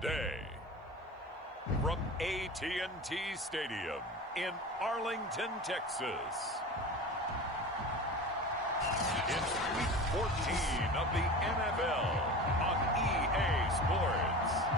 today. From AT&T Stadium in Arlington, Texas. It's Week 14 of the NFL on EA Sports.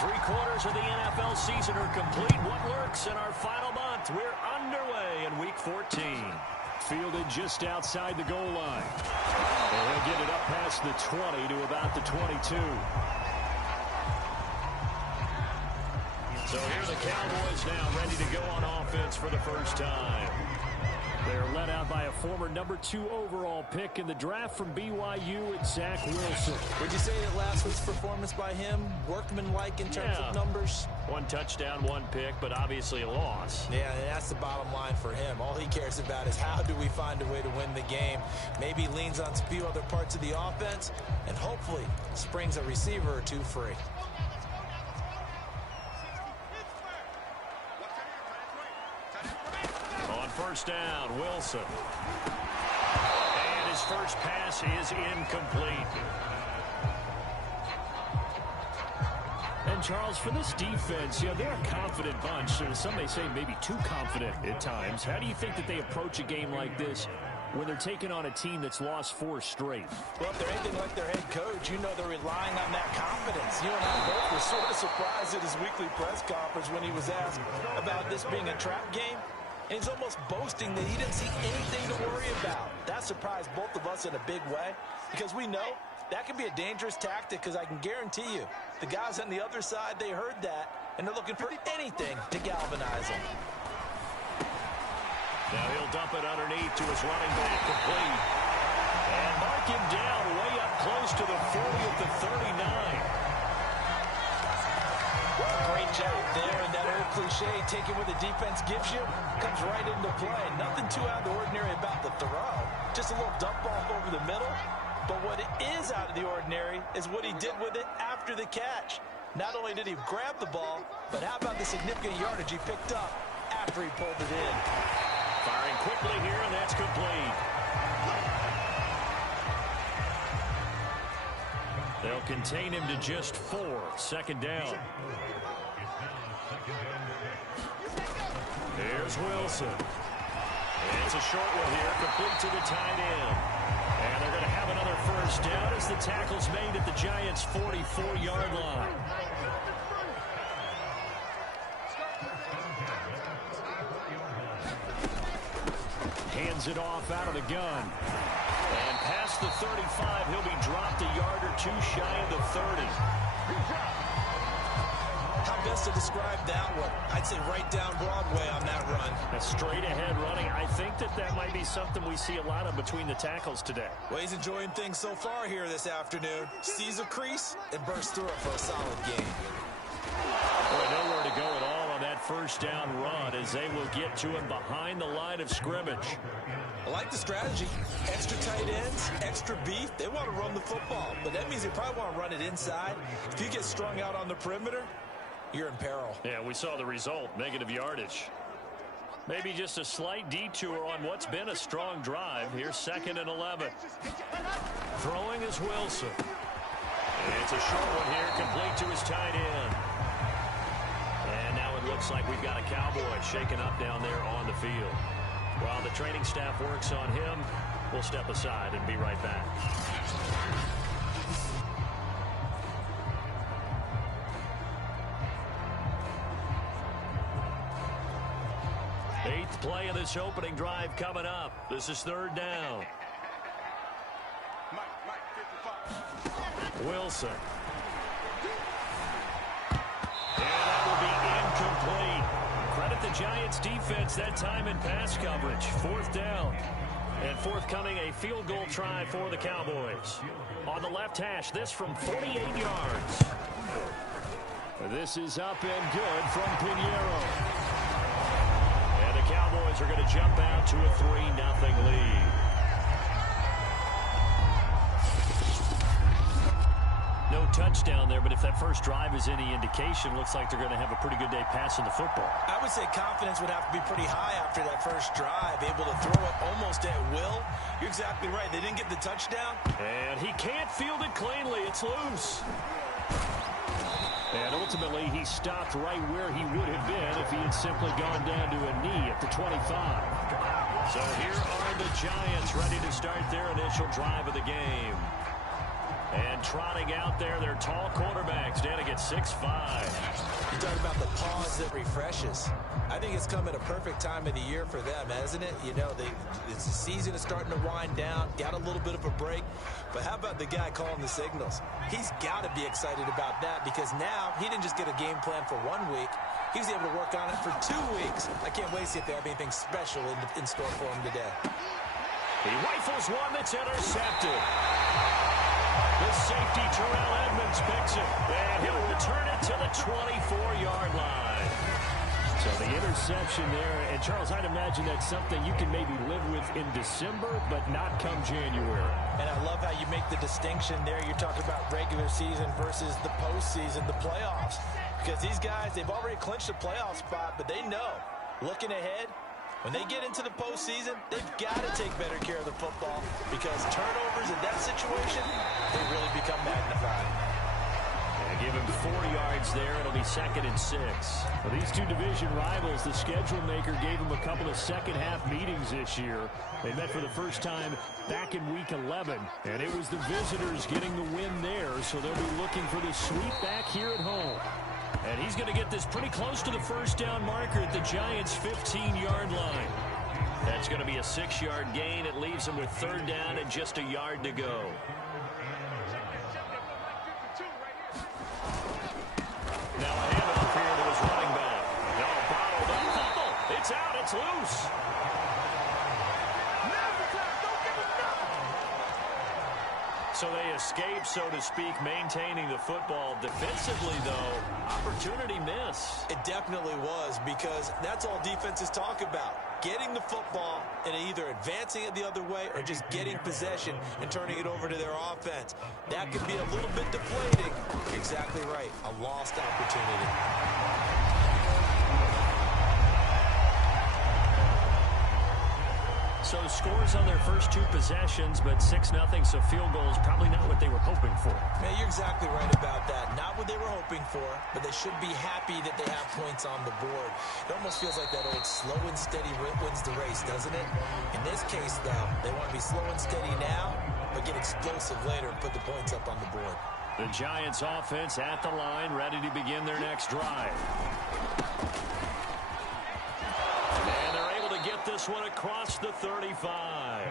3/4 of the NFL season are complete. What lurks in our final month? We're underway in Week 14. Fielded just outside the goal line. And he'll get it up past the 20 to about the 22. So here are the Cowboys now ready to go on offense for the first time. They're led out by a former #2 overall pick in the draft from BYU, it's Zach Wilson. Would you say that last week's performance by him, workmanlike in terms of numbers? 1 touchdown, 1 pick, but obviously a loss. Yeah, and that's the bottom line for him. All he cares about is how do we find a way to win the game. Maybe leans on a few other parts of the offense, and hopefully springs a receiver or two free. First down, Wilson. And his first pass is incomplete. And Charles, for this defense, they're a confident bunch. Some may say maybe too confident at times. How do you think that they approach a game like this when they're taking on a team that's lost 4 straight? Well, if they're anything like their head coach, they're relying on that confidence. You and I both were sort of surprised at his weekly press conference when he was asked about this being a trap game. And he's almost boasting that he didn't see anything to worry about. That surprised both of us in a big way because we know that can be a dangerous tactic because I can guarantee you the guys on the other side, they heard that, and they're looking for anything to galvanize them. Now he'll dump it underneath to his running back, complete. And mark him down way up close to the 40 at the 39. Great job there, and that old cliche, taking what the defense gives you, comes right into play. Nothing too out of the ordinary about the throw. Just a little dump off over the middle. But what is out of the ordinary is what he did with it after the catch. Not only did he grab the ball, but how about the significant yardage he picked up after he pulled it in. Firing quickly here, and that's complete. They'll contain him to just 4. Second down. Here's Wilson. It's a short one here, complete to the tight end. And they're going to have another first down as the tackle's made at the Giants' 44-yard line. Hands it off out of the gun. And past the 35, he'll be dropped a yard or 2 shy of the 30. How best to describe that one? I'd say right down Broadway on that run. A straight ahead running. I think that might be something we see a lot of between the tackles today. Well, he's enjoying things so far here this afternoon. Sees a crease and bursts through it for a solid game. Boy, nowhere to go at all on that first down run as they will get to him behind the line of scrimmage. I like the strategy. Extra tight ends, extra beef. They want to run the football, but that means they probably want to run it inside. If you get strung out on the perimeter, you're in peril. Yeah, we saw the result, negative yardage. Maybe just a slight detour on what's been a strong drive. Here's 2nd and 11. Throwing is Wilson. It's a short one here, complete to his tight end. And now it looks like we've got a Cowboy shaken up down there on the field. While the training staff works on him, we'll step aside and be right back. 8th play of this opening drive coming up. This is 3rd down. Wilson. And that will be incomplete. Credit the Giants defense that time in pass coverage. 4th down. And forthcoming a field goal try for the Cowboys. On the left hash, this from 48 yards. This is up and good from Pinheiro. And the Cowboys are going to jump out to a 3-0 lead. No touchdown there, but if that first drive is any indication, looks like they're going to have a pretty good day passing the football. I would say confidence would have to be pretty high after that first drive, able to throw it almost at will. You're exactly right. They didn't get the touchdown. And he can't field it cleanly. It's loose. And ultimately, he stopped right where he would have been if he had simply gone down to a knee at the 25. So here are the Giants ready to start their initial drive of the game. And trotting out there, their tall quarterback, standing at 6'5". You talk about the pause that refreshes. I think it's come at a perfect time of the year for them, hasn't it? You know, the season is starting to wind down, got a little bit of a break. But how about the guy calling the signals? He's got to be excited about that because now he didn't just get a game plan for 1 week. He was able to work on it for 2 weeks. I can't wait to see if they have anything special in store for him today. He rifles one that's intercepted. The safety, Terrell Edmonds, picks it, and he'll return it to the 24-yard line. So the interception there, and Charles, I'd imagine that's something you can maybe live with in December, but not come January. And I love how you make the distinction there. You're talking about regular season versus the postseason, the playoffs. Because these guys, they've already clinched a playoff spot, but they know, looking ahead, when they get into the postseason, they've got to take better care of the football because turnovers in that situation, they really become magnified. Yeah, give him 4 yards there. It'll be 2nd and 6. For these two division rivals, the schedule maker gave them a couple of second-half meetings this year. They met for the first time back in Week 11, and it was the visitors getting the win there, so they'll be looking for the sweep back here at home. And he's going to get this pretty close to the first down marker at the Giants' 15-yard line. That's going to be a 6-yard gain. It leaves them with 3rd down and just a yard to go. Now a handoff here to his running back. No, bottled up. Fumble. It's out. It's loose. So they escape, so to speak, maintaining the football. Defensively, though, opportunity miss. It definitely was because that's all defenses talk about. Getting the football and either advancing it the other way or just getting possession and turning it over to their offense. That could be a little bit deflating. You're exactly right. A lost opportunity. So scores on their first 2 possessions, but 6-0, so field goal is probably not what they were hoping for. Yeah, you're exactly right about that. Not what they were hoping for, but they should be happy that they have points on the board. It almost feels like that old slow and steady wins the race, doesn't it? In this case, though, they want to be slow and steady now, but get explosive later and put the points up on the board. The Giants offense at the line, ready to begin their next drive. And they're able to get this one across the 35.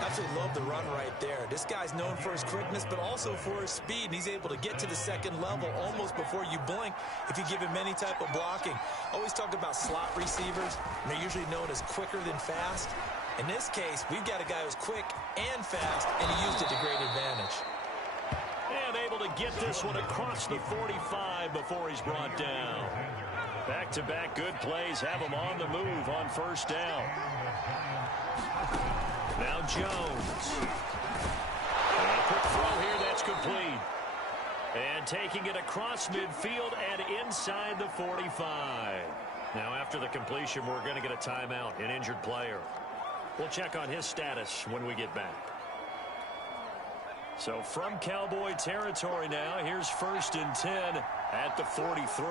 Absolutely love the run right there. This guy's known for his quickness, but also for his speed. And he's able to get to the second level almost before you blink if you give him any type of blocking. Always talk about slot receivers, and they're usually known as quicker than fast. In this case, we've got a guy who's quick and fast, and he used it to great advantage. And able to get this one across the 45 before he's brought down. Back-to-back good plays have him on the move on first down. Now Jones. And a quick throw here that's complete. And taking it across midfield and inside the 45. Now after the completion, we're going to get a timeout, an injured player. We'll check on his status when we get back. So from Cowboy territory now, here's 1st and 10 at the 43. A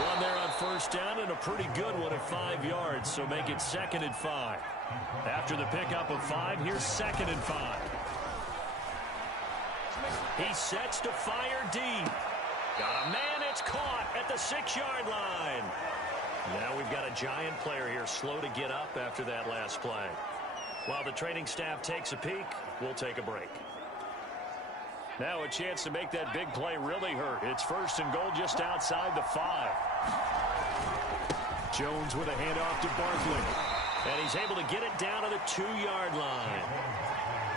run there on first down and a pretty good one at 5 yards, so make it 2nd and 5. After the pickup of 5, here's 2nd and 5. He sets to fire deep. Got a man, it's caught at the 6-yard line. Now we've got a Giant player here slow to get up after that last play. While the training staff takes a peek, we'll take a break. Now a chance to make that big play really hurt. It's 1st and goal just outside the 5. Jones with a handoff to Barkley. And he's able to get it down to the 2-yard line.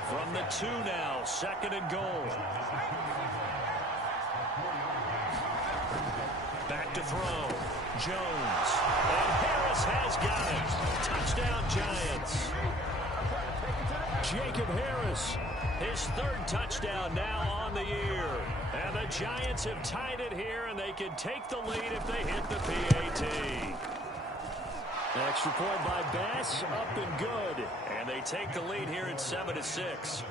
From the 2 now, 2nd and goal. Back to throw. Jones. And Harris has got it. Touchdown, Giants. Jacob Harris. His 3rd touchdown now on the year. And the Giants have tied it here, and they can take the lead if they hit the PAT. Extra point by Bass, up and good. And they take the lead here at 7-6.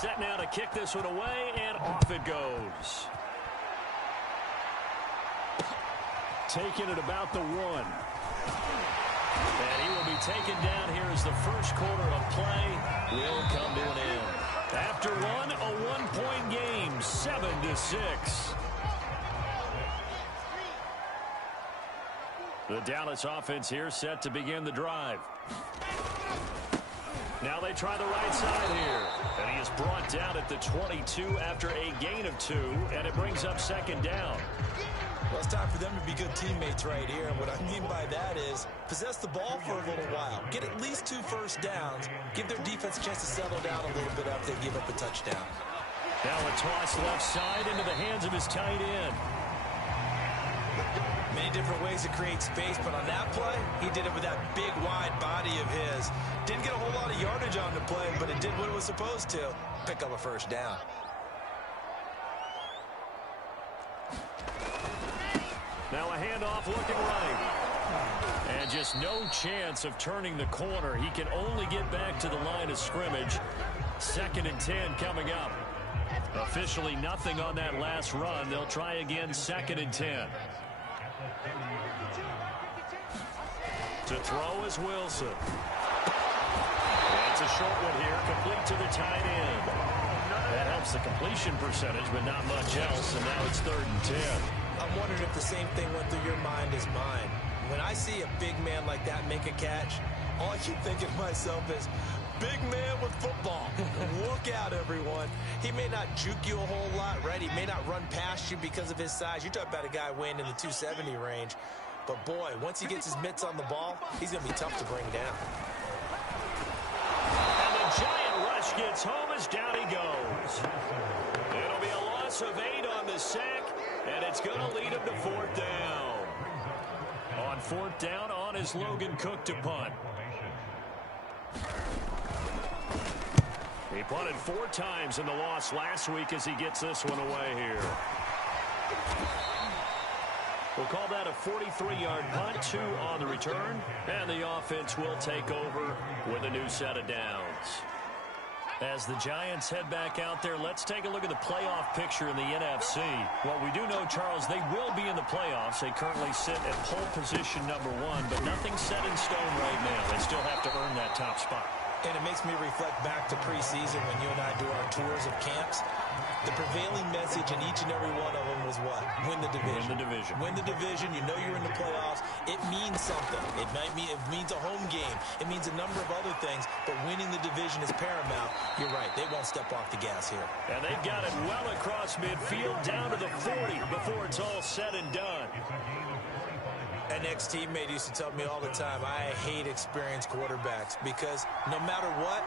Set now to kick this one away, and off it goes. Taking it about the 1. And he will be taken down here as the first quarter of play will come to an end. After one, a one-point game, 7-6. The Dallas offense here set to begin the drive. Now they try the right side here. And he is brought down at the 22 after a gain of 2, and it brings up second down. Well, it's time for them to be good teammates right here. And what I mean by that is possess the ball for a little while. Get at least 2 first downs. Give their defense a chance to settle down a little bit after they give up a touchdown. Now a toss left side into the hands of his tight end. Many different ways to create space, but on that play, he did it with that big, wide body of his. Didn't get a whole lot of yardage on the play, but it did what it was supposed to. Pick up a first down. Now a handoff looking right. And just no chance of turning the corner. He can only get back to the line of scrimmage. 2nd and 10 coming up. Officially nothing on that last run. They'll try again 2nd and 10. To throw is Wilson. It's a short one here, complete to the tight end. That helps the completion percentage, but not much else, and now it's 3rd and 10. I'm wondering if the same thing went through your mind as mine. When I see a big man like that make a catch, all I keep thinking to myself is, big man with football. Look out, everyone. He may not juke you a whole lot, right? He may not run past you because of his size. You're talking about a guy weighing in the 270 range. But, boy, once he gets his mitts on the ball, he's going to be tough to bring down. And the giant rush gets home as down he goes. It'll be a loss of 8 on the sack, and it's going to lead him to 4th down. On 4th down, on is Logan Cook to punt. He punted 4 times in the loss last week as he gets this one away here. We'll call that a 43-yard punt, 2 on the return, and the offense will take over with a new set of downs. As the Giants head back out there, let's take a look at the playoff picture in the NFC. Well, we do know, Charles, they will be in the playoffs. They currently sit at pole position number 1, but nothing's set in stone right now. They still have to earn that top spot. And it makes me reflect back to preseason when you and I do our tours of camps. The prevailing message in each and every one of them was what? Win the division. Win the division. Win the division. You know you're in the playoffs. It means something. It means a home game. It means a number of other things, but winning the division is paramount. You're right. They won't step off the gas here. And they've got it well across midfield down to the 40 before it's all said and done. An ex-teammate used to tell me all the time, I hate experienced quarterbacks because no matter what,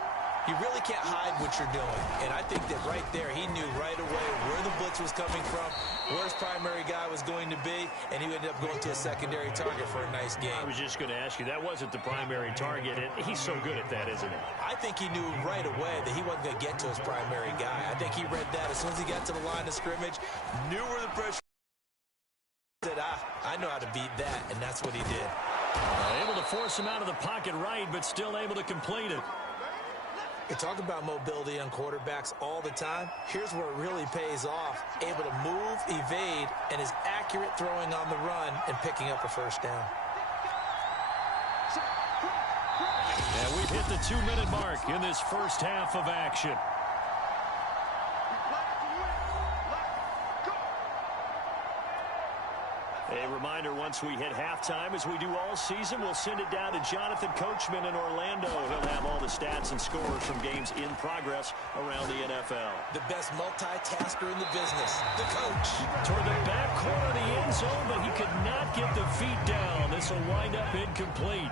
you really can't hide what you're doing. And I think that right there, he knew right away where the blitz was coming from, where his primary guy was going to be, and he ended up going to a secondary target for a nice game. I was just going to ask you, that wasn't the primary target, and he's so good at that, isn't he? I think he knew right away that he wasn't going to get to his primary guy. I think he read that as soon as he got to the line of scrimmage, knew where the pressure was. Said, I know how to beat that, and that's what he did. Able to force him out of the pocket right, but still able to complete it. We talk about mobility on quarterbacks all the time. Here's where it really pays off. Able to move, evade, and is accurate throwing on the run and picking up a first down. And we've hit the 2-minute mark in this first half of action. A reminder, once we hit halftime, as we do all season, we'll send it down to Jonathan Coachman in Orlando. He'll have all the stats and scores from games in progress around the NFL. The best multitasker in the business, the coach. Toward the back corner of the end zone, but he could not get the feet down. This will wind up incomplete.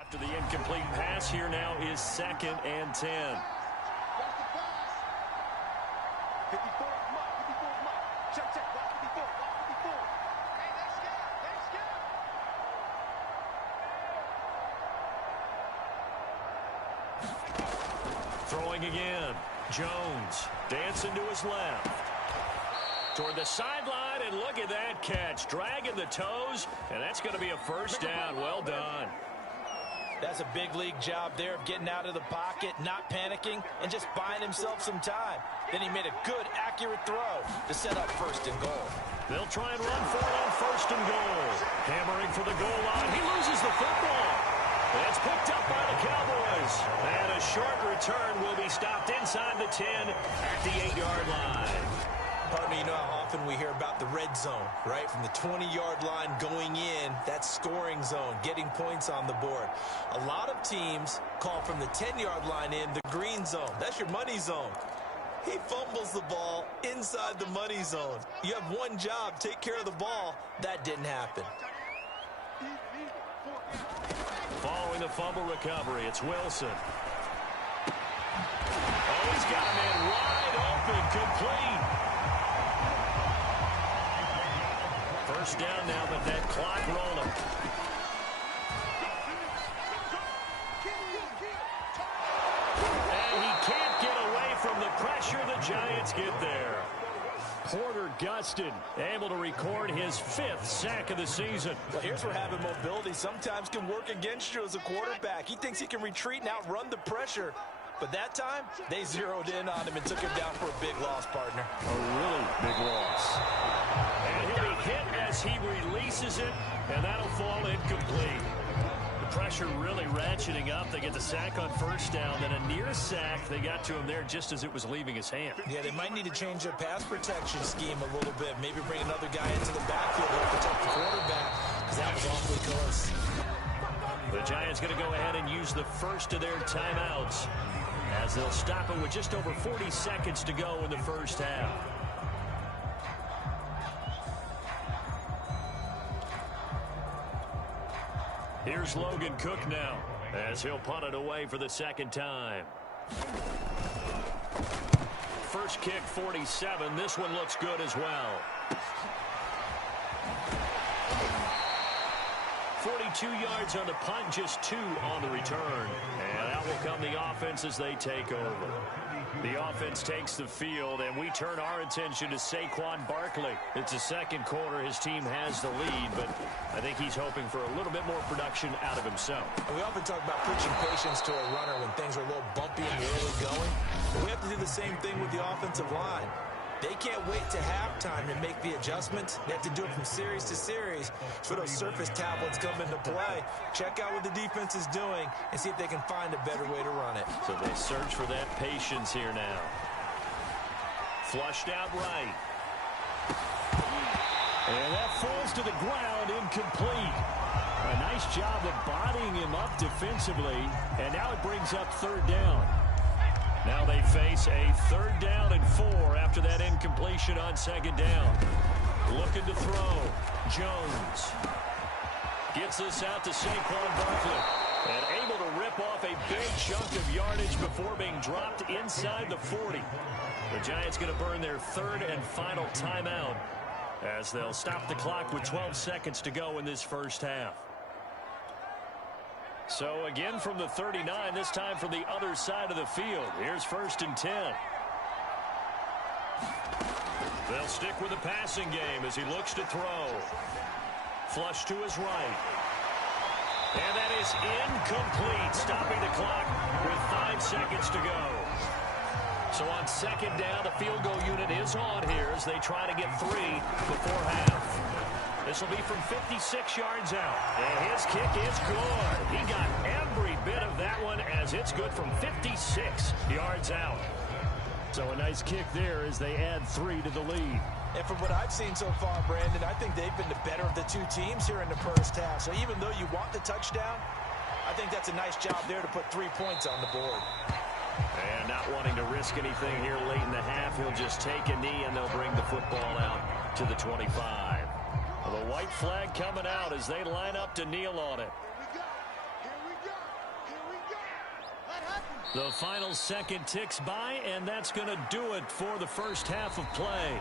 After the incomplete pass, here now is 2nd and 10. Throwing again. Jones dancing to his left. Toward the sideline, and look at that catch. Dragging the toes, and that's going to be a first down. Well done. That's a big league job there of getting out of the pocket, not panicking, and just buying himself some time. Then he made a good, accurate throw to set up first and goal. They'll try and run for it on first and goal. Hammering for the goal line. He loses the football. It's picked up by the Cowboys. And a short return will be stopped inside the 10 at the 8-yard line. Partner, you know how often we hear about the red zone, right? From the 20-yard line going in, that scoring zone, getting points on the board. A lot of teams call from the 10-yard line in the green zone. That's your money zone. He fumbles the ball inside the money zone. You have one job, take care of the ball. That didn't happen. Following the fumble recovery, it's Wilson. Oh, he's got a man wide open, complete. First down now, but that clock rolling. And he can't get away from the pressure. The Giants get there. Porter Gustin able to record his 5th sack of the season. Well, here's where having mobility sometimes can work against you as a quarterback. He thinks he can retreat and outrun the pressure. But that time, they zeroed in on him and took him down for a big loss, partner. A really big loss. And he'll be hit as he releases it, and that'll fall incomplete. The pressure really ratcheting up. They get the sack on first down, then a near sack. They got to him there just as it was leaving his hand. Yeah, they might need to change their pass protection scheme a little bit. Maybe bring another guy into the backfield to protect the quarterback, because that was awfully close. The Giants going to go ahead and use the first of their timeouts, as they'll stop it with just over 40 seconds to go in the first half. Here's Logan Cook now, as he'll punt it away for the second time. First kick, 47. This one looks good as well. 42 yards on the punt, just 2 on the return. And out will come the offense as they take over. The offense takes the field, and we turn our attention to Saquon Barkley. It's the second quarter. His team has the lead, but I think he's hoping for a little bit more production out of himself. We often talk about preaching patience to a runner when things are a little bumpy and early going. But we have to do the same thing with the offensive line. They can't wait to halftime to make the adjustments. They have to do it from series to series so those surface tablets come into play. Check out what the defense is doing and see if they can find a better way to run it. So they search for that patience here now. Flushed out right. And that falls to the ground, incomplete. A nice job of bodying him up defensively, and now it brings up third down. Now they face a 3rd down and 4 after that incompletion on 2nd down. Looking to throw. Jones gets this out to Saquon Barkley. And able to rip off a big chunk of yardage before being dropped inside the 40. The Giants going to burn their 3rd and final timeout, as they'll stop the clock with 12 seconds to go in this first half. So again from the 39, this time from the other side of the field. Here's 1st and 10. They'll stick with the passing game as he looks to throw. Flush to his right. And that is incomplete, stopping the clock with 5 seconds to go. So on 2nd down, the field goal unit is on here as they try to get 3 before half. This will be from 56 yards out. And his kick is good. He got every bit of that one as it's good from 56 yards out. So a nice kick there as they add 3 to the lead. And from what I've seen so far, Brandon, I think they've been the better of the two teams here in the first half. So even though you want the touchdown, I think that's a nice job there to put 3 points on the board. And not wanting to risk anything here late in the half, he'll just take a knee and they'll bring the football out to the 25. Well, the white flag coming out as they line up to kneel on it. The final second ticks by, and that's going to do it for the first half of play.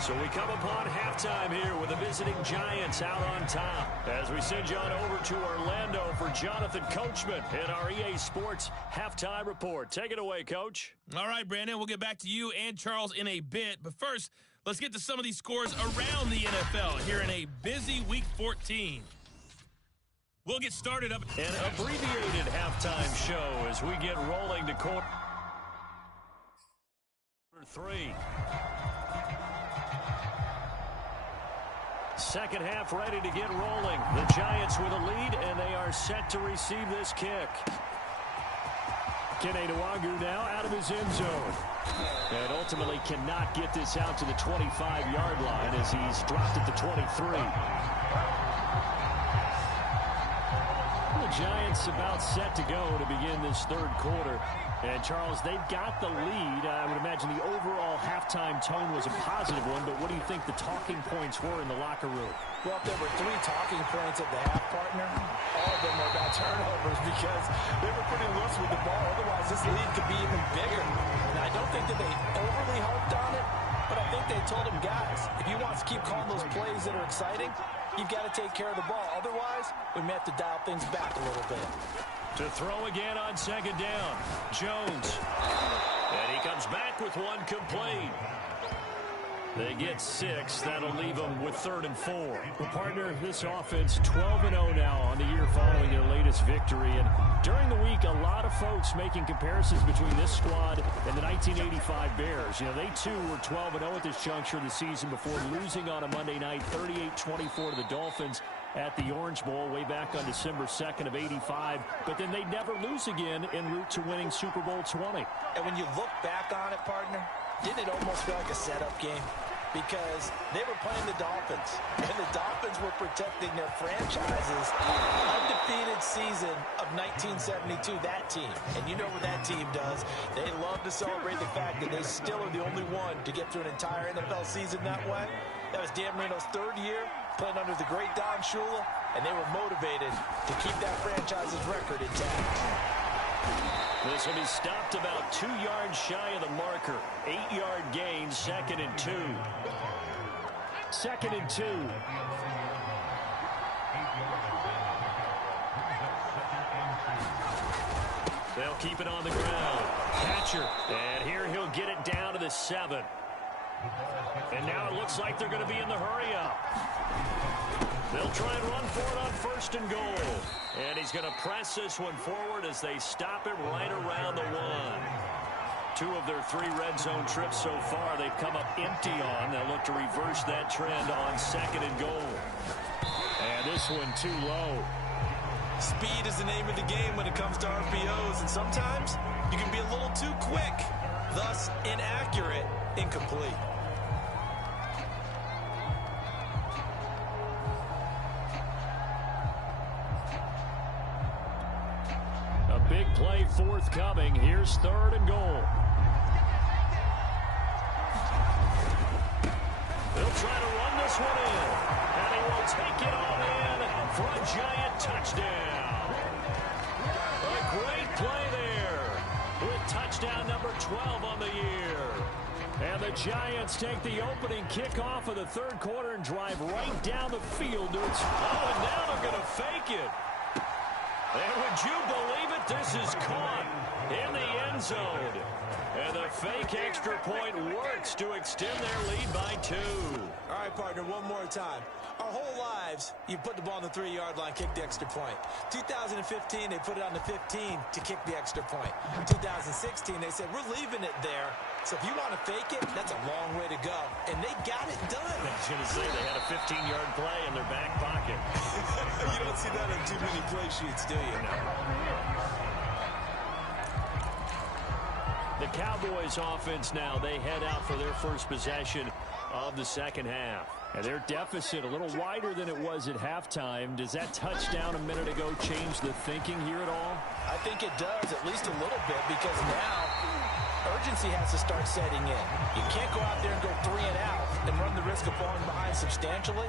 So we come upon halftime here with the visiting Giants out on top. As we send you on over to Orlando for Jonathan Coachman in our EA Sports Halftime Report. Take it away, Coach. All right, Brandon, we'll get back to you and Charles in a bit. But first, let's get to some of these scores around the NFL here in a busy Week 14. We'll get started up. An abbreviated halftime show as we get rolling to quarter 3. Second half ready to get rolling. The Giants with a lead, and they are set to receive this kick. Kene Nwangwu now out of his end zone. And ultimately cannot get this out to the 25-yard line as he's dropped at the 23. The Giants about set to go to begin this third quarter. And, Charles, they've got the lead. I would imagine the overall halftime tone was a positive one, but what do you think the talking points were in the locker room? Well, if there were 3 talking points at the half, partner, all of them were about turnovers because they were pretty loose with the ball. Otherwise, this lead could be even bigger. Now, I don't think that they overly harped on it, but I think they told them, guys, if you want to keep calling those plays that are exciting, you've got to take care of the ball. Otherwise, we may have to dial things back a little bit. To throw again on second down, Jones. And he comes back with one complete. They get 6. That'll leave them with 3rd and 4. Well, partner, this offense 12-0 now on the year following their latest victory. And during the week, a lot of folks making comparisons between this squad and the 1985 Bears. You know, they too were 12-0 at this juncture of the season before losing on a Monday night 38-24 to the Dolphins at the Orange Bowl way back on December 2nd of 85. But then they'd never lose again en route to winning Super Bowl 20. And when you look back on it, partner, didn't it almost feel like a setup game? Because they were playing the Dolphins, and the Dolphins were protecting their franchise's undefeated season of 1972, that team. And you know what that team does. They love to celebrate the fact that they still are the only one to get through an entire NFL season that way. That was Dan Marino's 3rd year, playing under the great Don Shula, and they were motivated to keep that franchise's record intact. This will be stopped about 2 yards shy of the marker. 8-yard gain, 2nd and 2. 2nd and 2. They'll keep it on the ground. Catcher. And here he'll get it down to the 7. And now it looks like they're going to be in the hurry-up. They'll try and run for it on 1st and goal. And he's going to press this one forward as they stop it right around the 1. 2 of their 3 red zone trips so far they've come up empty on. They'll look to reverse that trend on 2nd and goal. And this one too low. Speed is the name of the game when it comes to RPOs, and sometimes you can be a little too quick, thus inaccurate, incomplete. Big play forthcoming. Here's 3rd and goal. They'll try to run this one in. And he will take it on in for a Giant touchdown. A great play there with touchdown number 12 on the year. And the Giants take the opening kickoff of the third quarter and drive right down the field to its... Oh, and now they're going to fake it. And would you believe it? This is caught in the end zone. And the fake extra point works to extend their lead by 2. All right, partner, one more time. Our whole lives, you put the ball on the 3-yard line, kick the extra point. 2015, they put it on the 15 to kick the extra point. 2016, they said, we're leaving it there. So if you want to fake it, that's a long way to go. And they got it done. I was going to say they had a 15-yard play in their back pocket. You don't see that on too many play sheets, do you? No. The Cowboys offense now, they head out for their first possession of the second half. And their deficit a little wider than it was at halftime. Does that touchdown a minute ago change the thinking here at all? I think it does, at least a little bit, because now urgency has to start setting in. You can't go out there and go 3 and out and run the risk of falling behind substantially,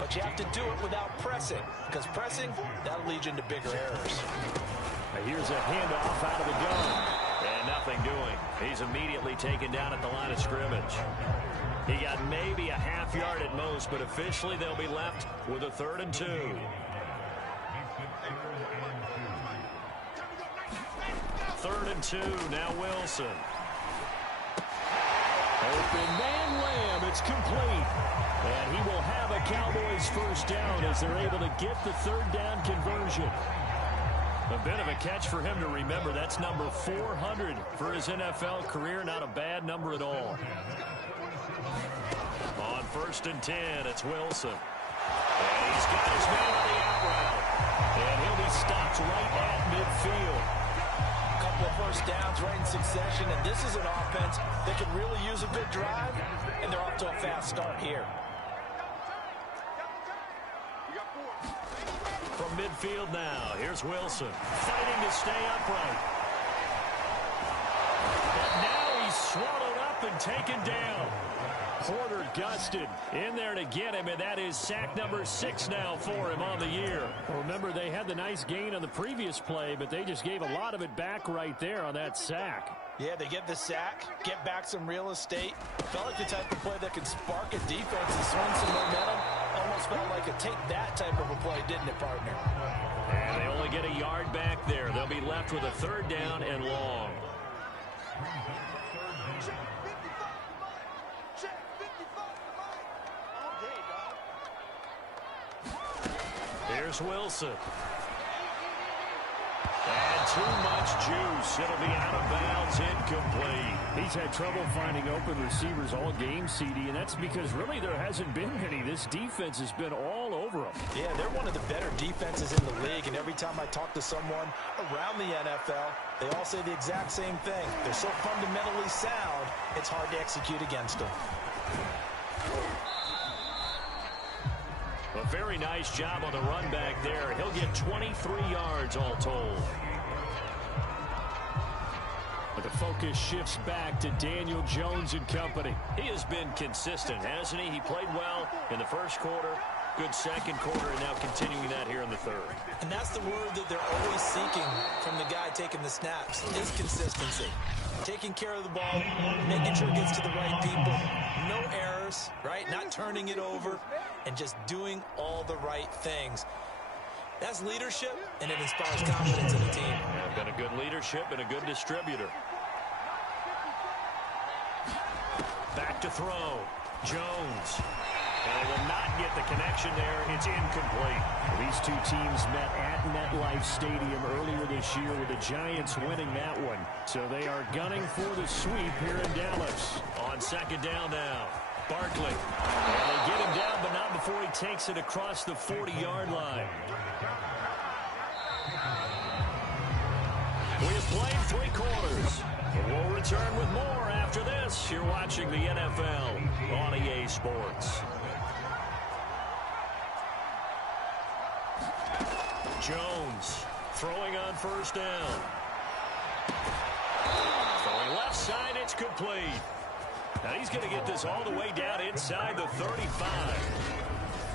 but you have to do it without pressing, because pressing, that'll lead you into bigger errors. Now here's a handoff out of the gun. And nothing doing. He's immediately taken down at the line of scrimmage. He got maybe a half yard at most, but officially they'll be left with a 3rd and 2. Third and 2, now Wilson. Open man Lamb, it's complete. And he will have a Cowboys first down as they're able to get the 3rd down conversion. A bit of a catch for him to remember. That's number 400 for his NFL career. Not a bad number at all. On 1st and 10, it's Wilson. And he's got his man on the out route. And he'll be stopped right at midfield. A couple of first downs right in succession, and this is an offense that could really use a good drive, and they're off to a fast start here. From midfield now, here's Wilson, fighting to stay upright. And now he's swallowed up and taken down. Porter gusted in there to get him, and that is sack number 6 now for him on the year. Well, remember, they had the nice gain on the previous play, but they just gave a lot of it back right there on that sack. Yeah, they get the sack, get back some real estate. Felt like the type of play that could spark a defense and swing some momentum. Almost felt like a take that type of a play, didn't it, partner? And they only get a yard back there. They'll be left with a 3rd down and long. Here's Wilson. And too much juice. It'll be out of bounds, incomplete. He's had trouble finding open receivers all game, CD, and that's because really there hasn't been many. This defense has been all over them. Yeah, they're one of the better defenses in the league, and every time I talk to someone around the NFL, they all say the exact same thing. They're so fundamentally sound, it's hard to execute against them. A very nice job on the run back there. He'll get 23 yards all told. But the focus shifts back to Daniel Jones and company. He has been consistent, hasn't he? He played well in the first quarter, good second quarter, and now continuing that here in the 3rd. And that's the word that they're always seeking from the guy taking the snaps, is consistency. Taking care of the ball, making sure it gets to the right people. No errors, right? Not turning it over, and just doing all the right things. That's leadership, and it inspires confidence in the team. Yeah, got a good leadership and a good distributor. Back to throw. Jones. And they will not get the connection there. It's incomplete. These two teams met at MetLife Stadium earlier this year with the Giants winning that one. So they are gunning for the sweep here in Dallas. On 2nd down now. Barkley. And they get him down, but not before he takes it across the 40-yard line. We have played 3 quarters. We'll return with more after this. You're watching the NFL on EA Sports. Jones throwing on 1st down. Throwing left side, it's complete. Now he's going to get this all the way down inside the 35.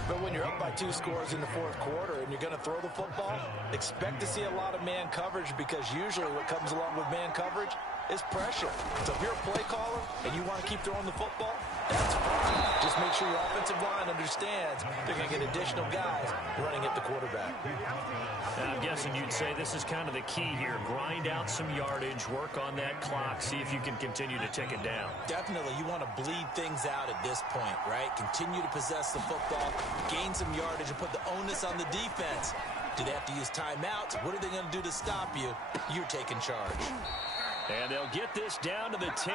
But when you're up by 2 scores in the 4th quarter and you're going to throw the football, expect to see a lot of man coverage, because usually what comes along with man coverage is pressure. So if you're a play caller and you want to keep throwing the football, that's fine. Just make sure your offensive line understands they're going to get additional guys running at the quarterback. And I'm guessing you'd say this is kind of the key here. Grind out some yardage, work on that clock, see if you can continue to tick it down. Definitely, you want to bleed things out at this point, right? Continue to possess the football, gain some yardage, and put the onus on the defense. Do they have to use timeouts? What are they going to do to stop you? You're taking charge. And they'll get this down to the 10.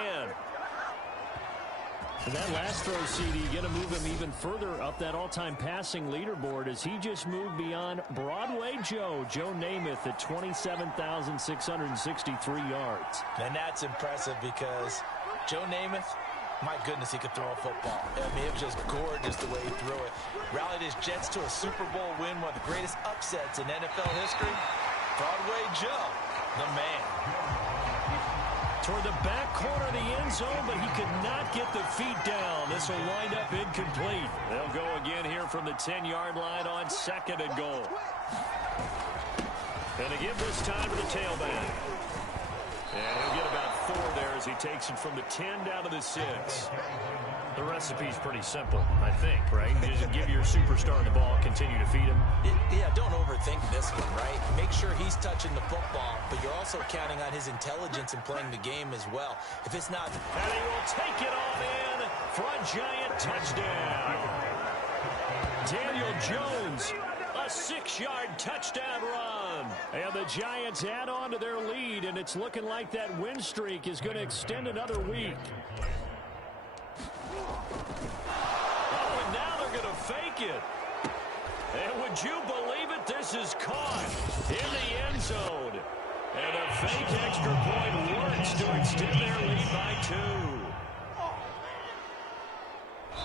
And that last throw, CD, going to move him even further up that all-time passing leaderboard as he just moved beyond Broadway Joe Namath at 27,663 yards. And that's impressive because Joe Namath, my goodness, he could throw a football. I mean, it was just gorgeous the way he threw it. Rallied his Jets to a Super Bowl win, one of the greatest upsets in NFL history. Broadway Joe, the man. Toward the back corner of the end zone, but he could not get the feet down. This will wind up incomplete. They'll go again here from the 10-yard line on 2nd and goal. And they give this time to the tailback. And he'll get about 4 there as he takes it from the 10 down to the 6. The recipe's pretty simple, I think, right? You just give your superstar the ball, continue to feed him. Yeah, don't overthink this one, right? Make sure he's touching the football, but you're also counting on his intelligence in playing the game as well. If it's not... And he will take it on in for a Giant touchdown. Daniel Jones, a 6-yard touchdown run. And the Giants add on to their lead, and it's looking like that win streak is going to extend another week. Oh, and now they're going to fake it. And would you believe it? This is caught in the end zone. And a fake extra point works to extend their lead by 2.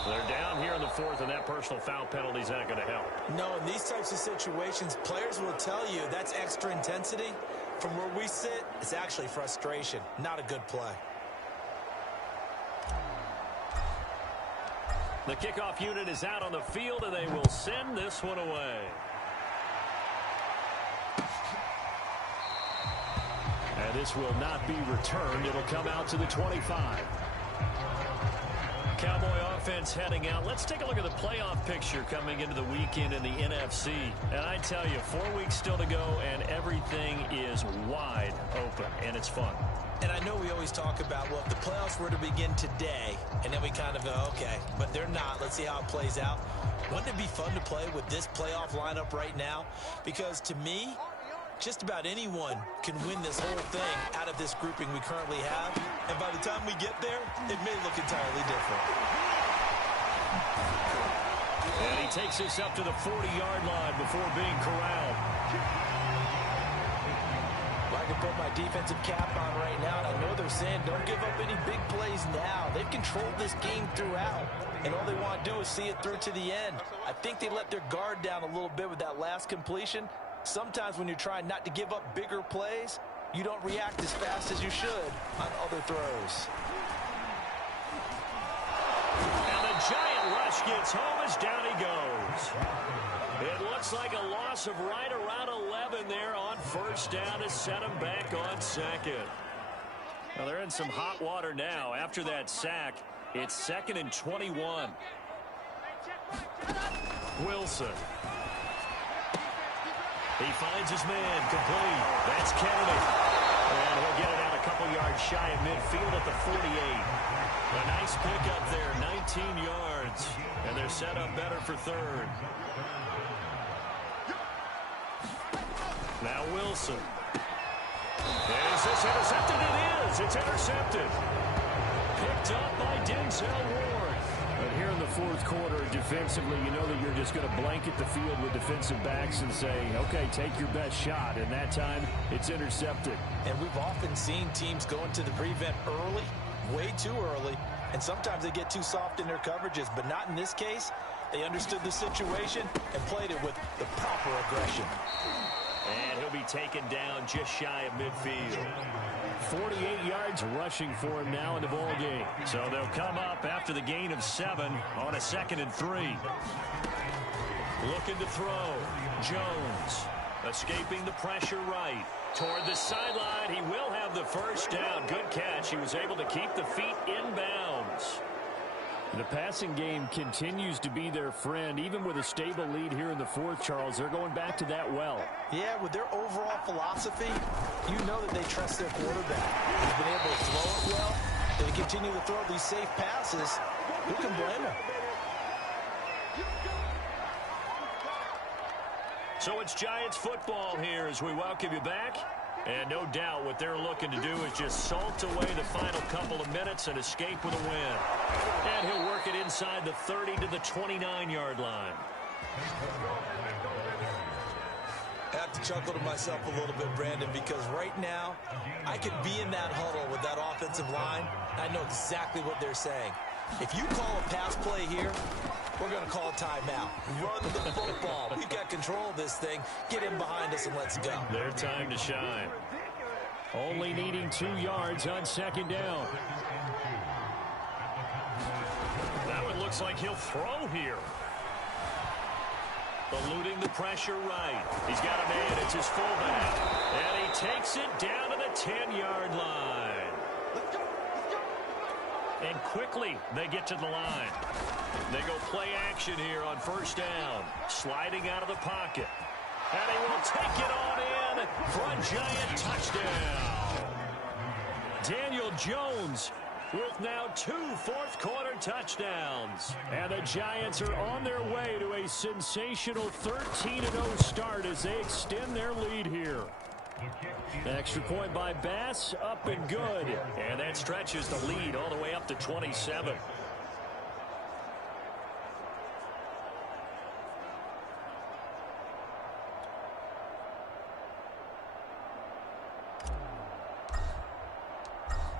They're down here in the 4th, and that personal foul penalty is not going to help. No, in these types of situations, players will tell you that's extra intensity. From where we sit, it's actually frustration, not a good play. The kickoff unit is out on the field, and they will send this one away. And this will not be returned. It'll come out to the 25. Cowboy offense heading out. Let's take a look at the playoff picture coming into the weekend in the NFC. And I tell you, 4 weeks still to go, and everything is wide open, and it's fun. And I know we always talk about, well, if the playoffs were to begin today, and then we kind of go, okay, but they're not. Let's see how it plays out. Wouldn't it be fun to play with this playoff lineup right now? Because to me, just about anyone can win this whole thing out of this grouping we currently have. And by the time we get there, it may look entirely different. And he takes this up to the 40-yard line before being corralled. I can put my defensive cap on right now, and I know they're saying don't give up any big plays now. They've controlled this game throughout, and all they want to do is see it through to the end. I think they let their guard down a little bit with that last completion. Sometimes when you're trying not to give up bigger plays, you don't react as fast as you should on other throws. And the Giant rush gets home as down he goes. It looks like a loss of right around 11 there on first down to set him back on second. Well, they're in some hot water now. After that sack, it's 2nd and 21. Wilson. He finds his man complete. That's Kennedy. And he'll get it out a couple yards shy of midfield at the 48. A nice pickup there, 19 yards. And they're set up better for 3rd. Now Wilson. Is this intercepted? It is. It's intercepted. Picked up by Denzel Ward. But here in the 4th quarter, defensively, you know that you're just going to blanket the field with defensive backs and say, okay, take your best shot. And that time, it's intercepted. And we've often seen teams go into the prevent early, way too early, and sometimes they get too soft in their coverages. But not in this case. They understood the situation and played it with the proper aggression. And he'll be taken down just shy of midfield. 48 yards rushing for him now in the ball game. So they'll come up after the gain of 7 on a 2nd and 3. Looking to throw. Jones escaping the pressure right. Toward the sideline. He will have the first down. Good catch. He was able to keep the feet inbounds. The passing game continues to be their friend. Even with a stable lead here in the 4th, Charles, they're going back to that well. Yeah, with their overall philosophy, you know that they trust their quarterback. He's been able to throw it well. They continue to throw these safe passes. Who can blame him? So it's Giants football here as we welcome you back. And no doubt what they're looking to do is just salt away the final couple of minutes and escape with a win. And he'll work it inside the 30 to the 29-yard line. I have to chuckle to myself a little bit, Brandon, because right now I could be in that huddle with that offensive line. I know exactly what they're saying. If you call a pass play here, we're going to call a timeout. Run the football. We've got control of this thing. Get in behind us and let's go. Their time to shine. Only needing 2 yards on 2nd down. Now it looks like he'll throw here. Eluding the pressure right. He's got a man. It's his fullback. And he takes it down to the 10-yard line. And quickly they get to the line. They go play action here on first down. Sliding out of the pocket. And he will take it on in for a giant touchdown. Daniel Jones with now 2 fourth-quarter touchdowns. And the Giants are on their way to a sensational 13-0 start as they extend their lead here. Extra point by Bass, up and good. And that stretches the lead all the way up to 27.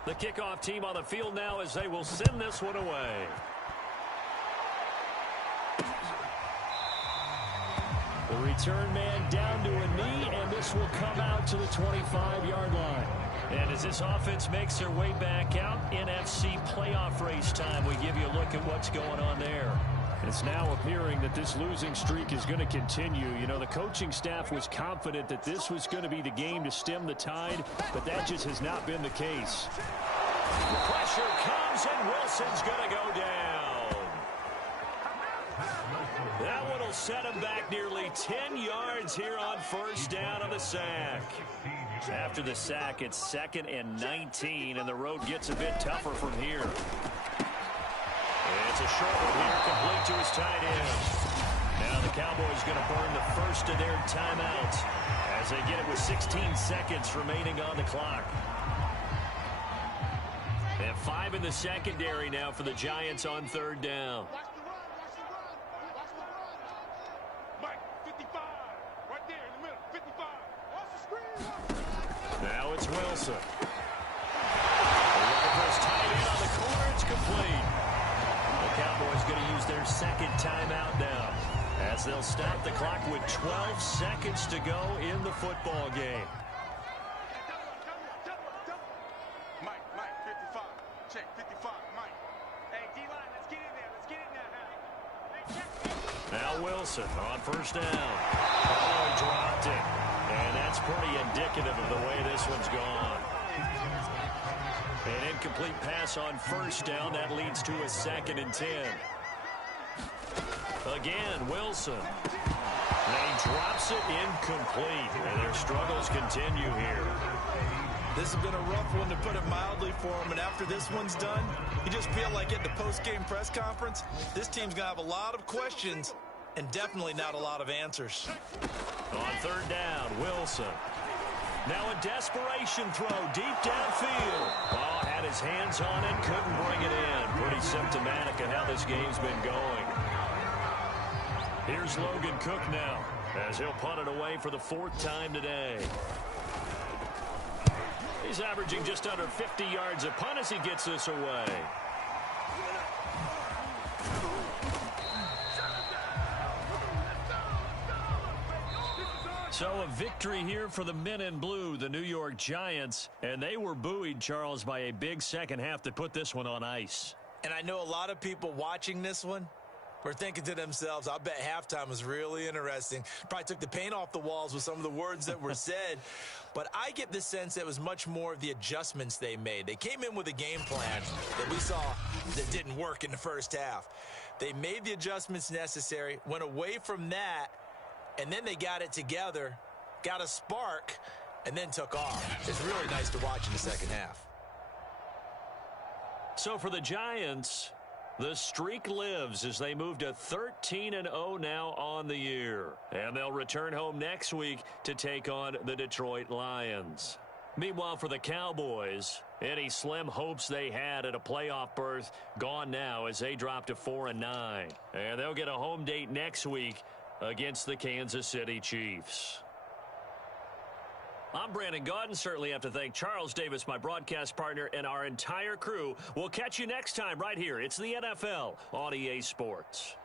The kickoff team on the field now as they will send this one away. The return man down to a knee, and this will come out to the 25-yard line. And as this offense makes their way back out, NFC playoff race time, we give you a look at what's going on there. It's now appearing that this losing streak is going to continue. You know, the coaching staff was confident that this was going to be the game to stem the tide, but that just has not been the case. The pressure comes, and Wilson's going to go down. That one will set him back nearly 10 yards here on first down on the sack. After the sack, it's 2nd and 19, and the road gets a bit tougher from here. It's a short one here, complete to his tight end. Now the Cowboys going to burn the first of their timeouts as they get it with 16 seconds remaining on the clock. They have 5 in the secondary now for the Giants on third down. Mike, 55, right there in the middle, 55. Watch the screen. Now it's Wilson. They're looking for his tight end on the corner. It's complete. The Cowboys going to use their second timeout now as they'll stop the clock with 12 seconds to go in the football game. Mike, 55. Check, 55, Mike. Hey, D-line, let's get in there. Let's get in there now. Now Wilson on first down. Oh, he dropped it. And that's pretty indicative of the way this one's gone. An incomplete pass on first down. That leads to a 2nd and 10. Again, Wilson. And he drops it incomplete. And their struggles continue here. This has been a rough one, to put it mildly, for him. And after this one's done, you just feel like at the post-game press conference, this team's going to have a lot of questions and definitely not a lot of answers. On third down, Wilson. Now a desperation throw deep downfield. Oh, had his hands on it, couldn't bring it in. Pretty symptomatic of how this game's been going. Here's Logan Cook now as he'll punt it away for the 4th time today. He's averaging just under 50 yards a punt as he gets this away. So a victory here for the men in blue, the New York Giants, and they were buoyed, Charles, by a big second half that put this one on ice. And I know a lot of people watching this one were thinking to themselves, I bet halftime was really interesting. Probably took the paint off the walls with some of the words that were said. But I get the sense that it was much more of the adjustments they made. They came in with a game plan that we saw that didn't work in the first half. They made the adjustments necessary, went away from that, and then they got it together, got a spark, and then took off. It's really nice to watch in the second half. So for the Giants, the streak lives as they move to 13-0 now on the year. And they'll return home next week to take on the Detroit Lions. Meanwhile, for the Cowboys, any slim hopes they had at a playoff berth gone now as they drop to 4-9. And they'll get a home date next week against the Kansas City Chiefs. I'm Brandon Gaudin. Certainly have to thank Charles Davis, my broadcast partner, and our entire crew. We'll catch you next time right here. It's the NFL on EA Sports.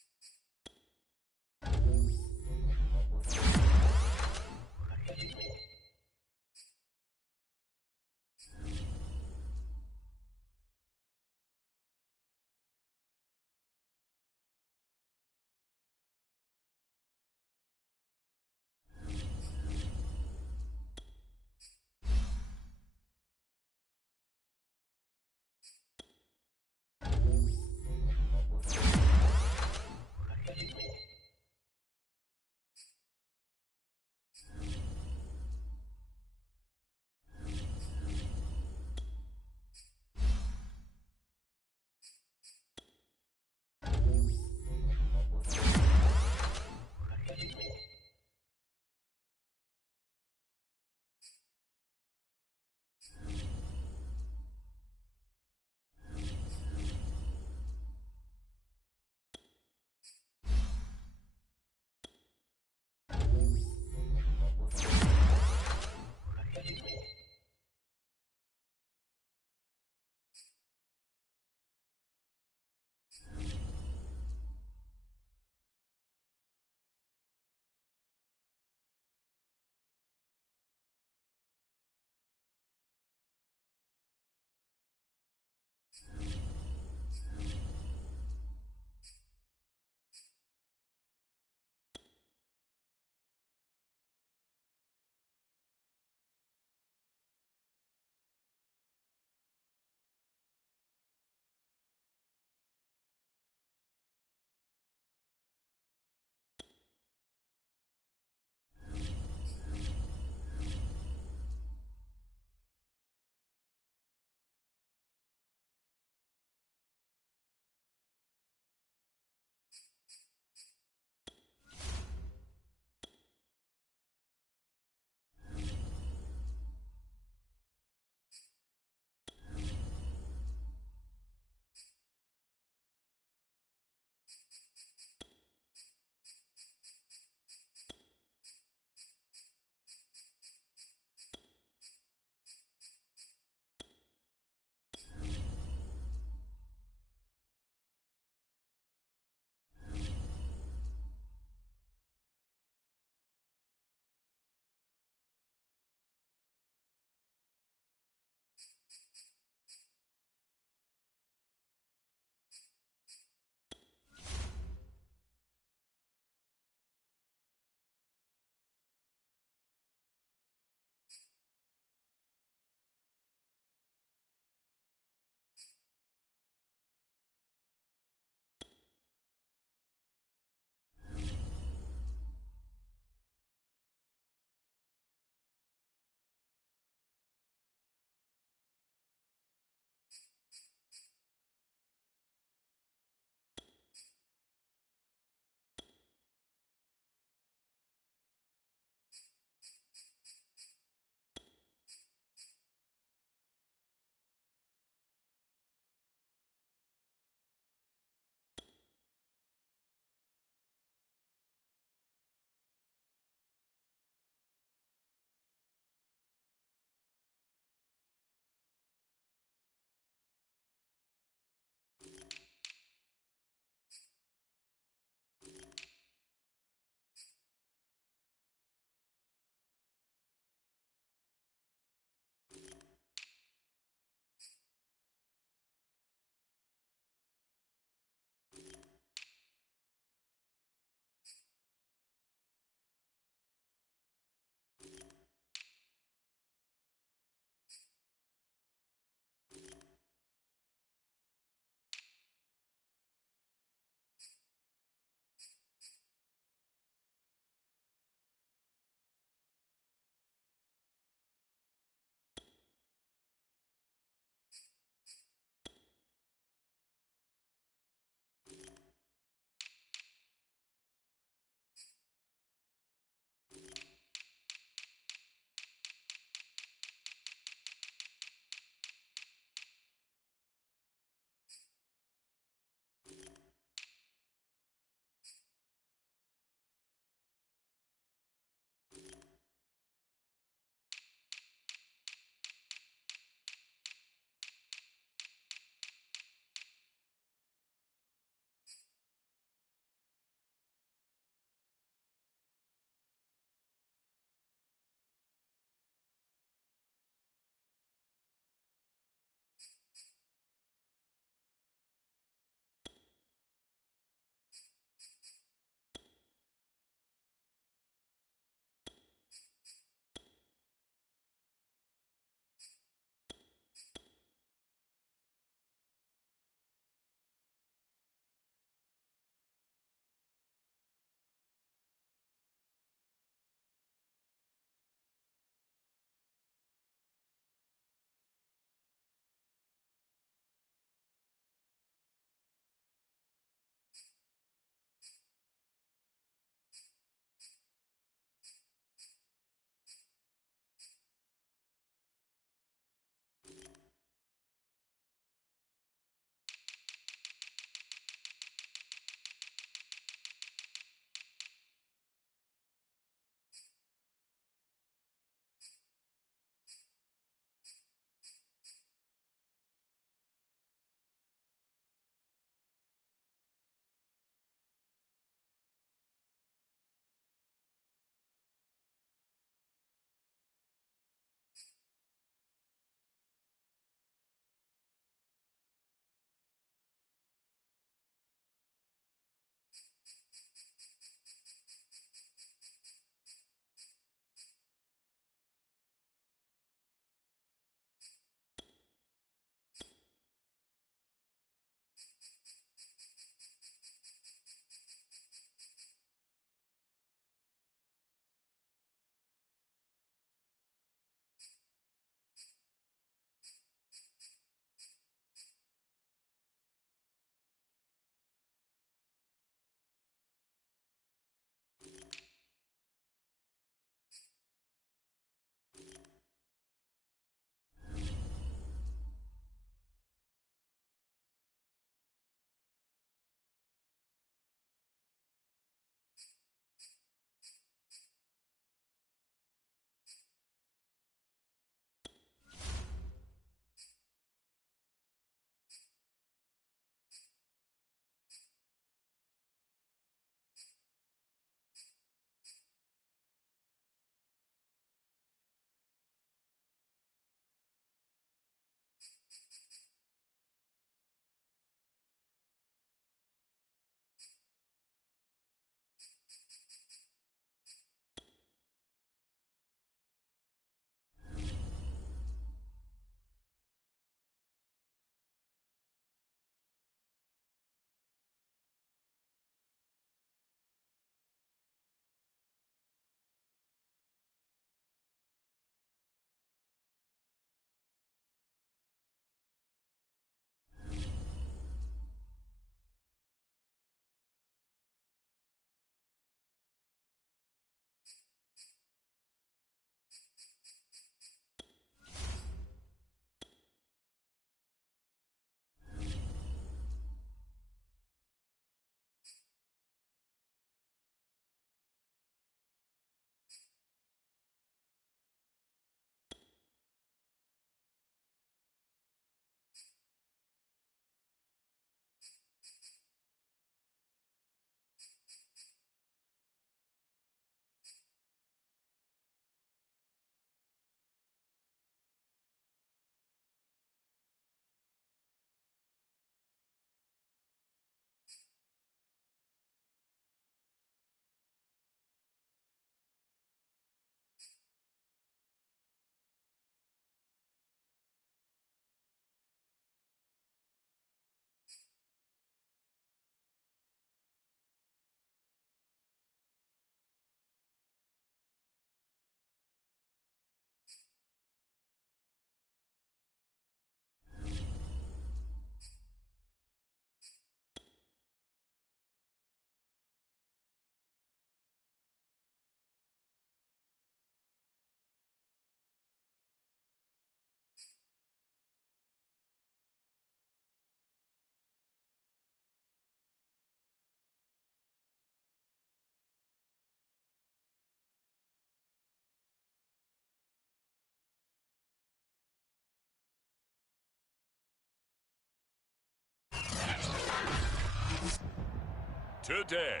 today.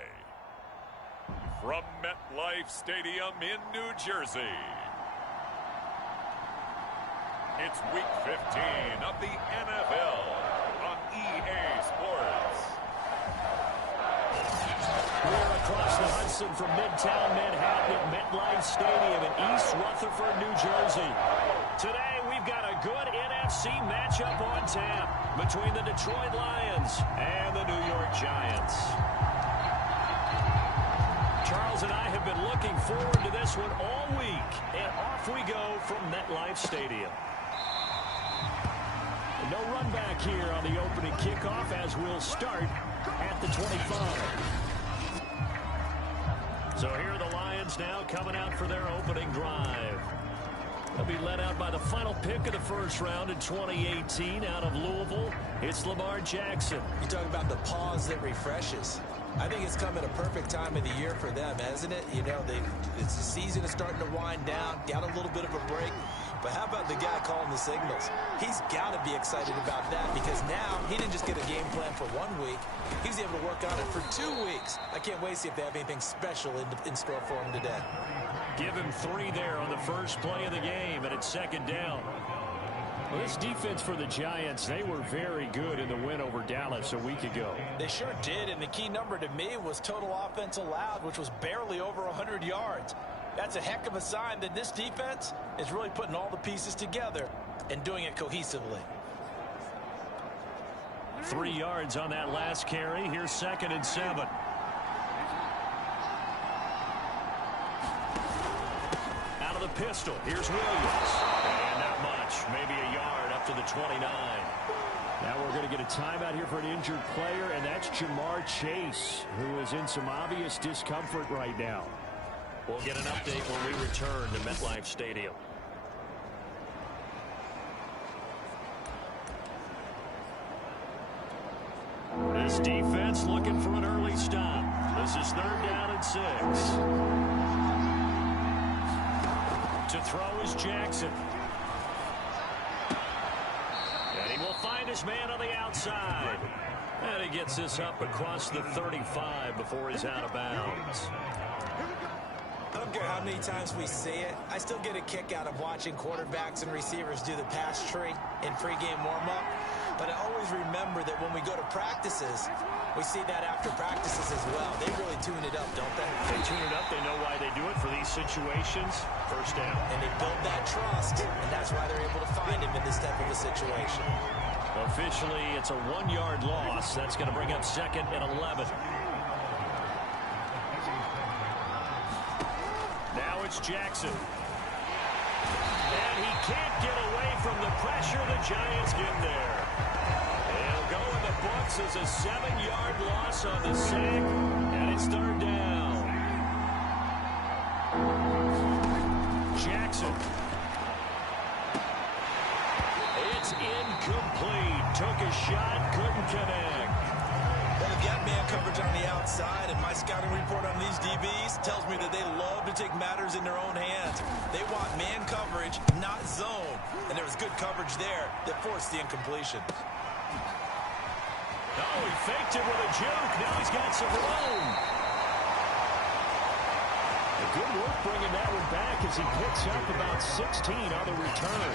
From MetLife Stadium in New Jersey, it's Week 15 of the NFL on EA Sports. We're across the Hudson from Midtown Manhattan at MetLife Stadium in East Rutherford, New Jersey. Today, we've got a good NFC matchup on tap between the Detroit Lions and the New York Giants. Charles and I have been looking forward to this one all week, and off we go from MetLife Stadium. No run back here on the opening kickoff as we'll start at the 25. So here are the Lions now coming out for their opening drive. They'll be led out by the final pick of the first round in 2018 out of Louisville. It's Lamar Jackson. You talk about the pause that refreshes. I think it's come at a perfect time of the year for them, hasn't it? You know, it's the season is starting to wind down, got a little bit of a break. But how about the guy calling the signals? He's got to be excited about that because now he didn't just get a game plan for 1 week. He was able to work on it for 2 weeks. I can't wait to see if they have anything special in store for him today. Give him 3 there on the first play of the game, and it's second down. Well, this defense for the Giants, they were very good in the win over Dallas a week ago. They sure did, and the key number to me was total offense allowed, which was barely over 100 yards. That's a heck of a sign that this defense is really putting all the pieces together and doing it cohesively. 3 yards on that last carry. Here's 2nd and 7. Out of the pistol. Here's Williams. And not much. Maybe a yard up to the 29. Now we're going to get a timeout here for an injured player, and that's Jamar Chase, who is in some obvious discomfort right now. We'll get an update when we return to MetLife Stadium. This defense looking for an early stop. This is 3rd down and 6. To throw is Jackson. And he will find his man on the outside. And he gets this up across the 35 before he's out of bounds. I don't care how many times we see it. I still get a kick out of watching quarterbacks and receivers do the pass tree in pregame warm-up. But I always remember that when we go to practices, we see that after practices as well. They really tune it up, don't they? They tune it up. They know why they do it for these situations. First down. And they build that trust, and that's why they're able to find him in this type of a situation. Officially, it's a 1-yard loss. That's going to bring up 2nd and 11. Now it's Jackson. And he can't get away from the pressure. The Giants get there. It'll go in the books as a 7-yard loss on the sack, and it's 3rd down. Jackson. It's incomplete. Took a shot, couldn't connect. Well, they've got man coverage on the outside, and my scouting report on these DBs tells me that they love to take matters in their own hands. They want man coverage, not zone. And there was good coverage there that forced the incompletion. Oh, he faked it with a juke. Now he's got some room. Good work bringing that one back as he picks up about 16 on the return.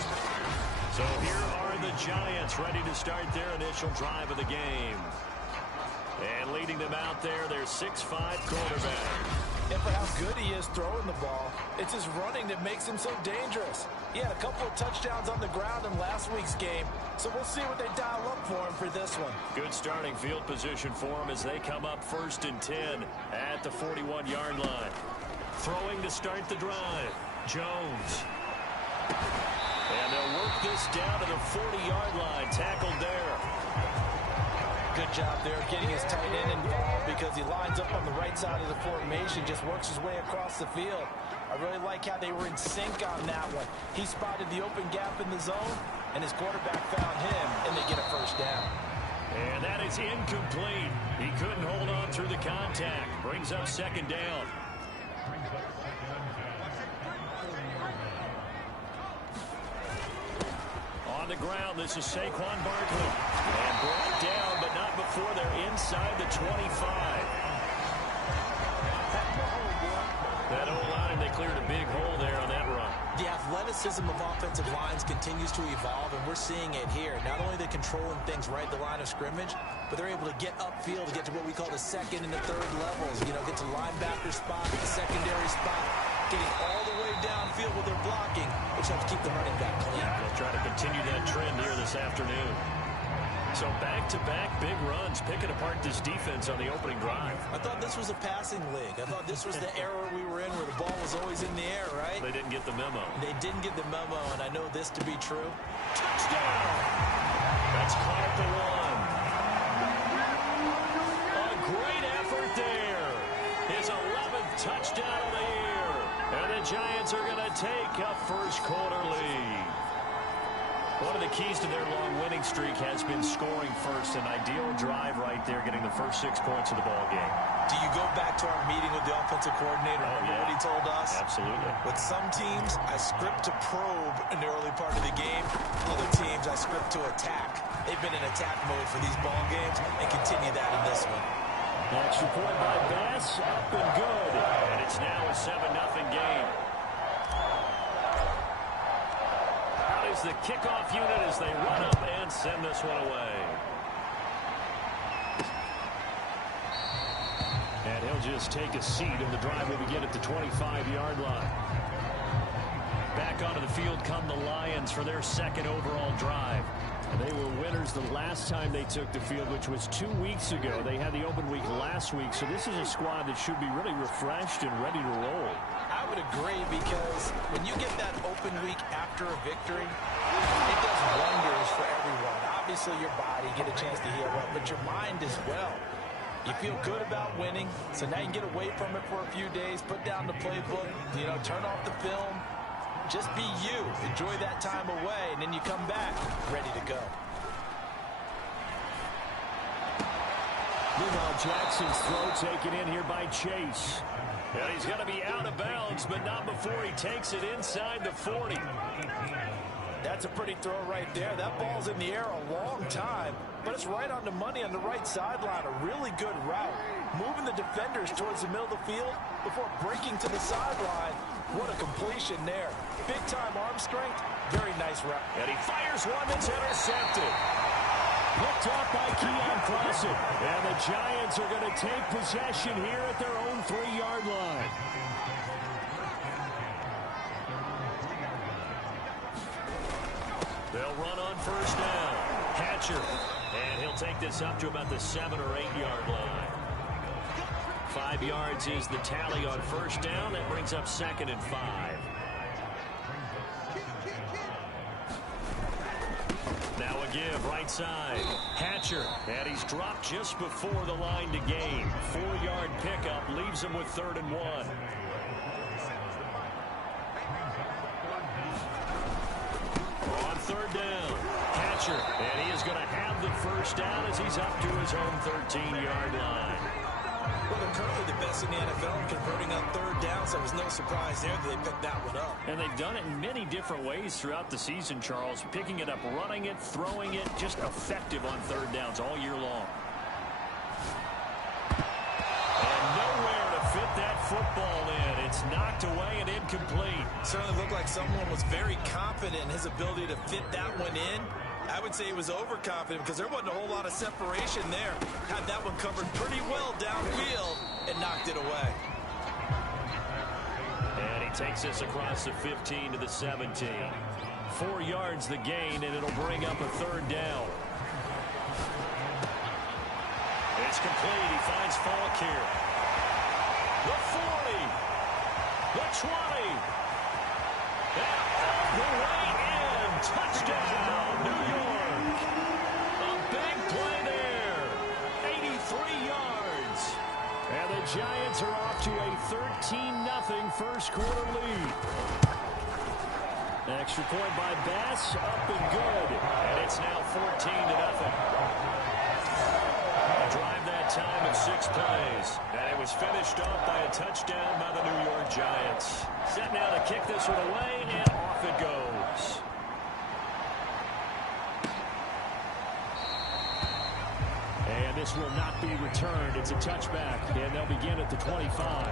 So here are the Giants ready to start their initial drive of the game. And leading them out there, their 6'5" quarterback. And for how good he is throwing the ball, it's his running that makes him so dangerous. He had a couple of touchdowns on the ground in last week's game, so we'll see what they dial up for him for this one. Good starting field position for him as they come up 1st and 10 at the 41-yard line. Throwing to start the drive, Jones. And they'll work this down to the 40-yard line, tackled there. Good job there getting his tight end involved because he lines up on the right side of the formation, just works his way across the field. I really like how they were in sync on that one. He spotted the open gap in the zone, and his quarterback found him, and they get a 1st down. And that is incomplete. He couldn't hold on through the contact. Brings up 2nd down. On the ground, this is Saquon Barkley. And brought down, but not before they're inside the 25. big hole there on that run. The athleticism of offensive lines continues to evolve, and we're seeing it here. Not only are they controlling things right at the line of scrimmage, but they're able to get upfield to get to what we call the second and the third levels. You know, get to linebacker spot, the secondary spot, getting all the way downfield with their blocking, which helps keep the running back clean. They'll try to continue that trend here this afternoon. So back-to-back big runs, picking apart this defense on the opening drive. I thought this was a passing league. I thought this was the era we were in where the ball was always in the air, right? They didn't get the memo. They didn't get the memo, and I know this to be true. Touchdown! That's caught at the one. A great effort there. His 11th touchdown of the year. And the Giants are going to take a first-quarter lead. One of the keys to their long winning streak has been scoring first. An ideal drive right there, getting the first 6 points of the ball game. Do you go back to our meeting with the offensive coordinator? Remember what he told us? Absolutely. With some teams, I script to probe in the early part of the game. Other teams, I script to attack. They've been in attack mode for these ball games and continue that in this one. Extra point by Bass, up and good. And it's now a 7-0 game. Is the kickoff unit as they run up and send this one away. And he'll just take a seat, and the drive will begin at the 25-yard line. Back onto the field come the Lions for their second overall drive. And they were winners the last time they took the field, which was 2 weeks ago. They had the open week last week, so this is a squad that should be really refreshed and ready to roll. I would agree, because when you get that open week after a victory, it does wonders for everyone. Obviously, your body, get a chance to heal up, but your mind as well. You feel good about winning, so now you can get away from it for a few days, put down the playbook, you know, turn off the film. Just be you. Enjoy that time away, and then you come back ready to go. Meanwhile, Jackson's throw taken in here by Chase. And he's going to be out of bounds, but not before he takes it inside the 40. That's a pretty throw right there. That ball's in the air a long time, but it's right on the money on the right sideline. A really good route. Moving the defenders towards the middle of the field before breaking to the sideline. What a completion there. Big-time arm strength. Very nice route. And he fires one that's intercepted. Picked off by Keon Crossen. And the Giants are going to take possession here at their own 3-yard line. They'll run on first down. Hatcher. And he'll take this up to about the 7- or 8-yard line. 5 yards is the tally on first down. That brings up 2nd and 5. Now a give, right side. Hatcher, and he's dropped just before the line to gain. 4-yard pickup leaves him with 3rd and 1. On 3rd down, Hatcher, and he is going to have the first down as he's up to his own 13-yard line. Well, they're currently the best in the NFL converting on 3rd down, so it was no surprise there that they picked that one up. And they've done it in many different ways throughout the season, Charles. Picking it up, running it, throwing it, just effective on 3rd downs all year long. And nowhere to fit that football in. It's knocked away and incomplete. Certainly looked like someone was very confident in his ability to fit that one in. I would say he was overconfident because there wasn't a whole lot of separation there. Had that one covered pretty well downfield and knocked it away. And he takes us across the 15 to the 17. 4 yards the gain, and it'll bring up a 3rd down. It's complete. He finds Falk here. The 40. The 20. And all the way in. Touchdown, New York. A big play there. 83 yards. And the Giants are off to a 13-0 first-quarter lead. Extra point by Bass, up and good. And it's now 14-0. A drive that time of 6 plays. And it was finished off by a touchdown by the New York Giants. Set now to kick this one away, and off it goes. And this will not be returned. It's a touchback, and they'll begin at the 25.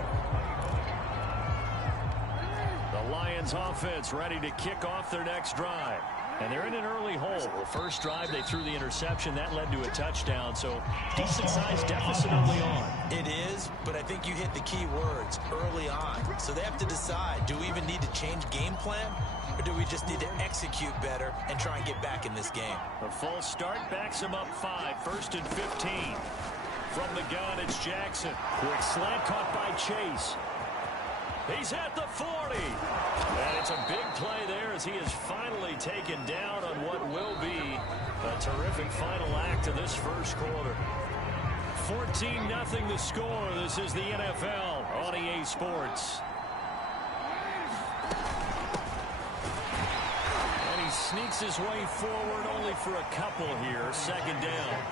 Lions offense ready to kick off their next drive. And they're in an early hole. The first drive, they threw the interception. That led to a touchdown. So decent-sized deficit early on. It is, but I think you hit the key words, early on. So they have to decide, do we even need to change game plan? Or do we just need to execute better and try and get back in this game? A false start backs him up 5. 1st and 15. From the gun, it's Jackson. Quick slant caught by Chase. He's at the 40. And it's a big play there as he is finally taken down on what will be a terrific final act of this first quarter. 14-0 the score. This is the NFL on EA Sports. And he sneaks his way forward only for a couple here. 2nd down.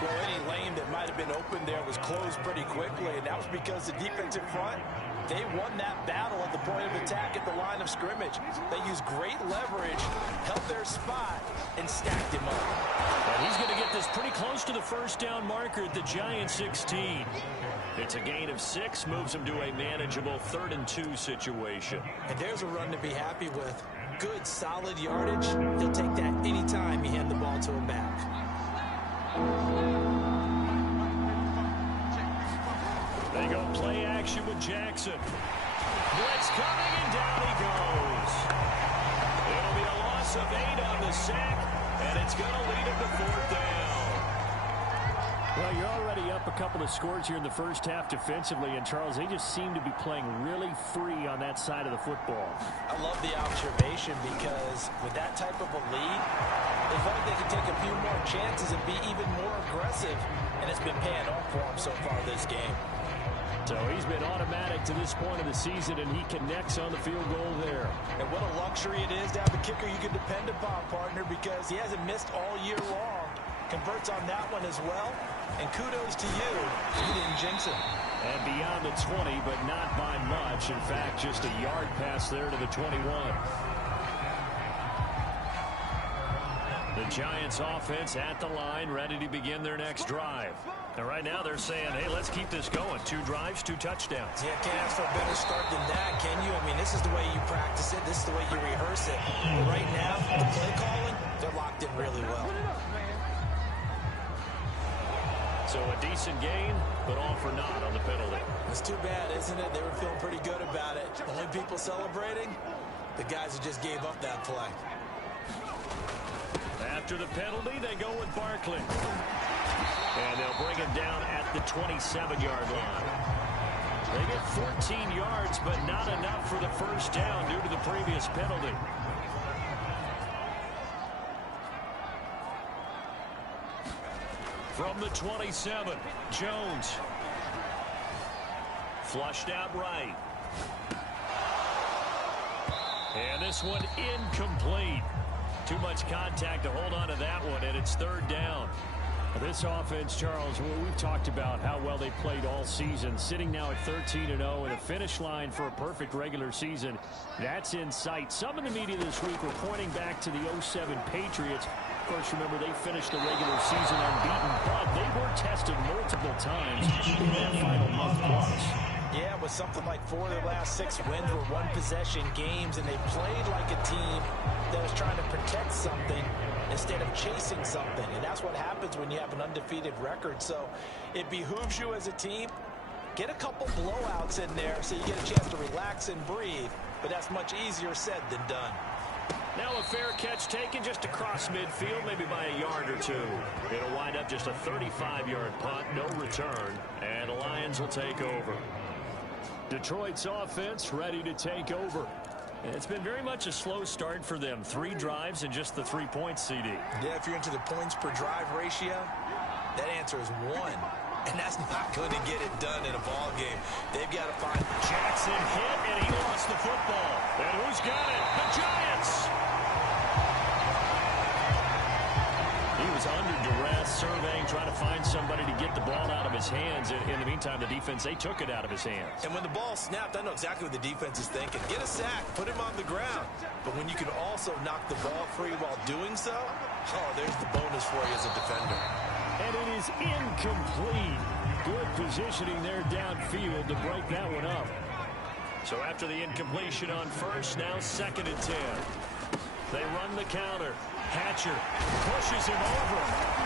Well, any lane that might have been open there was closed pretty quickly, and that was because the defensive front, they won that battle at the point of attack at the line of scrimmage. They used great leverage, held their spot, and stacked him up. And he's going to get this pretty close to the first down marker at the Giants 16. It's a gain of 6, moves him to a manageable 3rd and 2 situation. And there's a run to be happy with. Good, solid yardage. He'll take that anytime you hand the ball to him back. They go play action with Jackson. Blitz coming, and down he goes. It'll be a loss of 8 on the sack, and it's going to lead him to 4th down. Well, you're already up a couple of scores here in the first half defensively, and Charles, they just seem to be playing really free on that side of the football. I love the observation because with that type of a lead, they felt like they could take a few more chances and be even more aggressive, and it's been paying off for them so far this game. So he's been automatic to this point of the season, and he connects on the field goal there. And what a luxury it is to have a kicker you can depend upon, partner, because he hasn't missed all year long. Converts on that one as well. And kudos to you. You didn't jinx it. And beyond the 20, but not by much. In fact, just a yard pass there to the 21. The Giants offense at the line, ready to begin their next drive. And right now they're saying, hey, let's keep this going. 2 drives, 2 touchdowns. Yeah, can't ask for a better start than that, can you? I mean, this is the way you practice it. This is the way you rehearse it. But right now, the play calling, they're locked in really well. So a decent gain, but all for naught on the penalty. It's too bad, isn't it? They were feeling pretty good about it. Only people celebrating, the guys who just gave up that play. After the penalty, they go with Barkley. And they'll bring him down at the 27-yard line. They get 14 yards, but not enough for the first down due to the previous penalty. From the 27, Jones. Flushed out right. And this one incomplete. Too much contact to hold on to that one, and it's 3rd down. This offense, Charles, we've talked about how well they played all season, sitting now at 13-0 and a finish line for a perfect regular season. That's in sight. Some in the media this week were pointing back to the 07 Patriots. Of course, remember, they finished the regular season unbeaten, but they were tested multiple times in that final month plus. Yeah, with something like 4 of their last 6 wins were one-possession games, and they played like a team that was trying to protect something instead of chasing something. And that's what happens when you have an undefeated record. So it behooves you as a team, get a couple blowouts in there so you get a chance to relax and breathe. But that's much easier said than done. Now a fair catch taken just across midfield, maybe by a yard or 2. It'll wind up just a 35-yard punt, no return, and the Lions will take over. Detroit's offense ready to take over. It's been very much a slow start for them. 3 drives and just the 3 points, CD. Yeah, if you're into the points per drive ratio, that answer is 1. And that's not going to get it done in a ball game. They've got to find Jackson hit, and he lost the football. And who's got it? The Giants! He was under duress, surveying, trying to find somebody to get the ball out of his hands. In the meantime, the defense, they took it out of his hands. And when the ball snapped, I know exactly what the defense is thinking. Get a sack, put him on the ground. But when you can also knock the ball free while doing so, oh, there's the bonus for you as a defender. And it is incomplete. Good positioning there downfield to break that one up. So after the incompletion on first, now 2nd and 10. They run the counter. Hatcher pushes him over,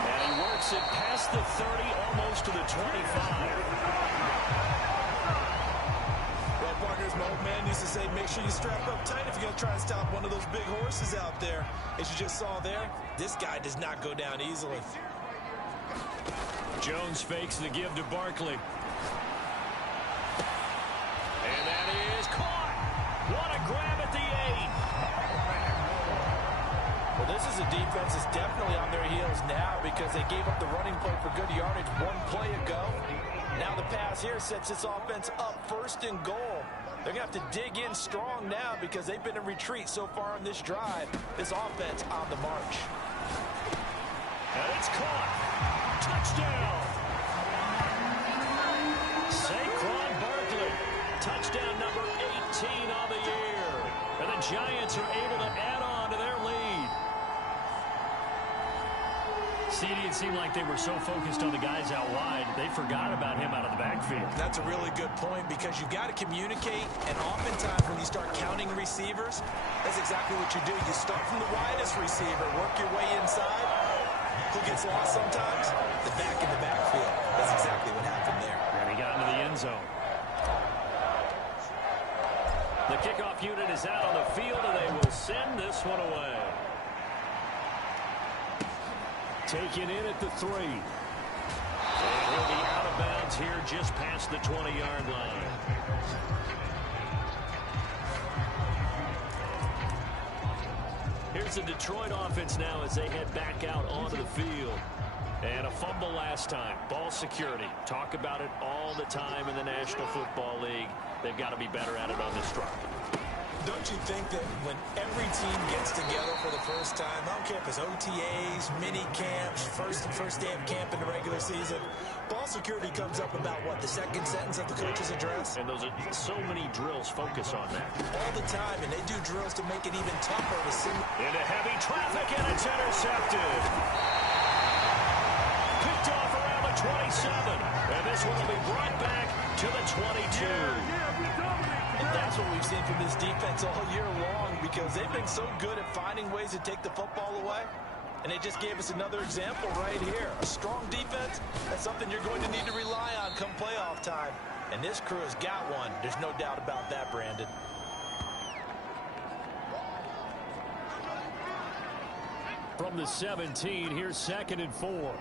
and he works it past the 30, almost to the 25. Well, partners, my old man used to say, make sure you strap up tight if you're going to try and stop one of those big horses out there. As you just saw there, this guy does not go down easily. Jones fakes the give to Barkley. And that is caught. What a grab at the 8. Well, this is a defense that's definitely on their heels now because they gave up the running play for good yardage one play ago. Now the pass here sets this offense up 1st and goal. They're going to have to dig in strong now because they've been in retreat so far on this drive. This offense on the march. And it's caught. Touchdown. Saquon Barkley. Touchdown number 18 on the year. And the Giants are able to add on to their lead. CD, it seemed like they were so focused on the guys out wide, they forgot about him out of the backfield. That's a really good point because you've got to communicate, and oftentimes when you start counting receivers, that's exactly what you do. You start from the widest receiver, work your way inside. Who gets lost sometimes? The back in the backfield. That's exactly what happened there. And he got into the end zone. The kickoff unit is out on the field, and they will send this one away. Taken in at the 3. And he'll be out of bounds here just past the 20-yard line. Here's the Detroit offense now as they head back out onto the field. And a fumble last time. Ball security. Talk about it all the time in the National Football League. They've got to be better at it on this drive. Don't you think that when every team gets together for the first time, I don't care if it's OTAs, mini camps, first day of camp in the regular season, ball security comes up about, what, the 2nd sentence of the coach's address? And those are so many drills focus on that. All the time, and they do drills to make it even tougher to see. Into heavy traffic, and it's intercepted. Picked off around the 27. And this one will be brought back to the 22. And that's what we've seen from this defense all year long because they've been so good at finding ways to take the football away. And they just gave us another example right here. A strong defense, that's something you're going to need to rely on come playoff time. And this crew has got one. There's no doubt about that, Brandon. From the 17, here's 2nd and 4.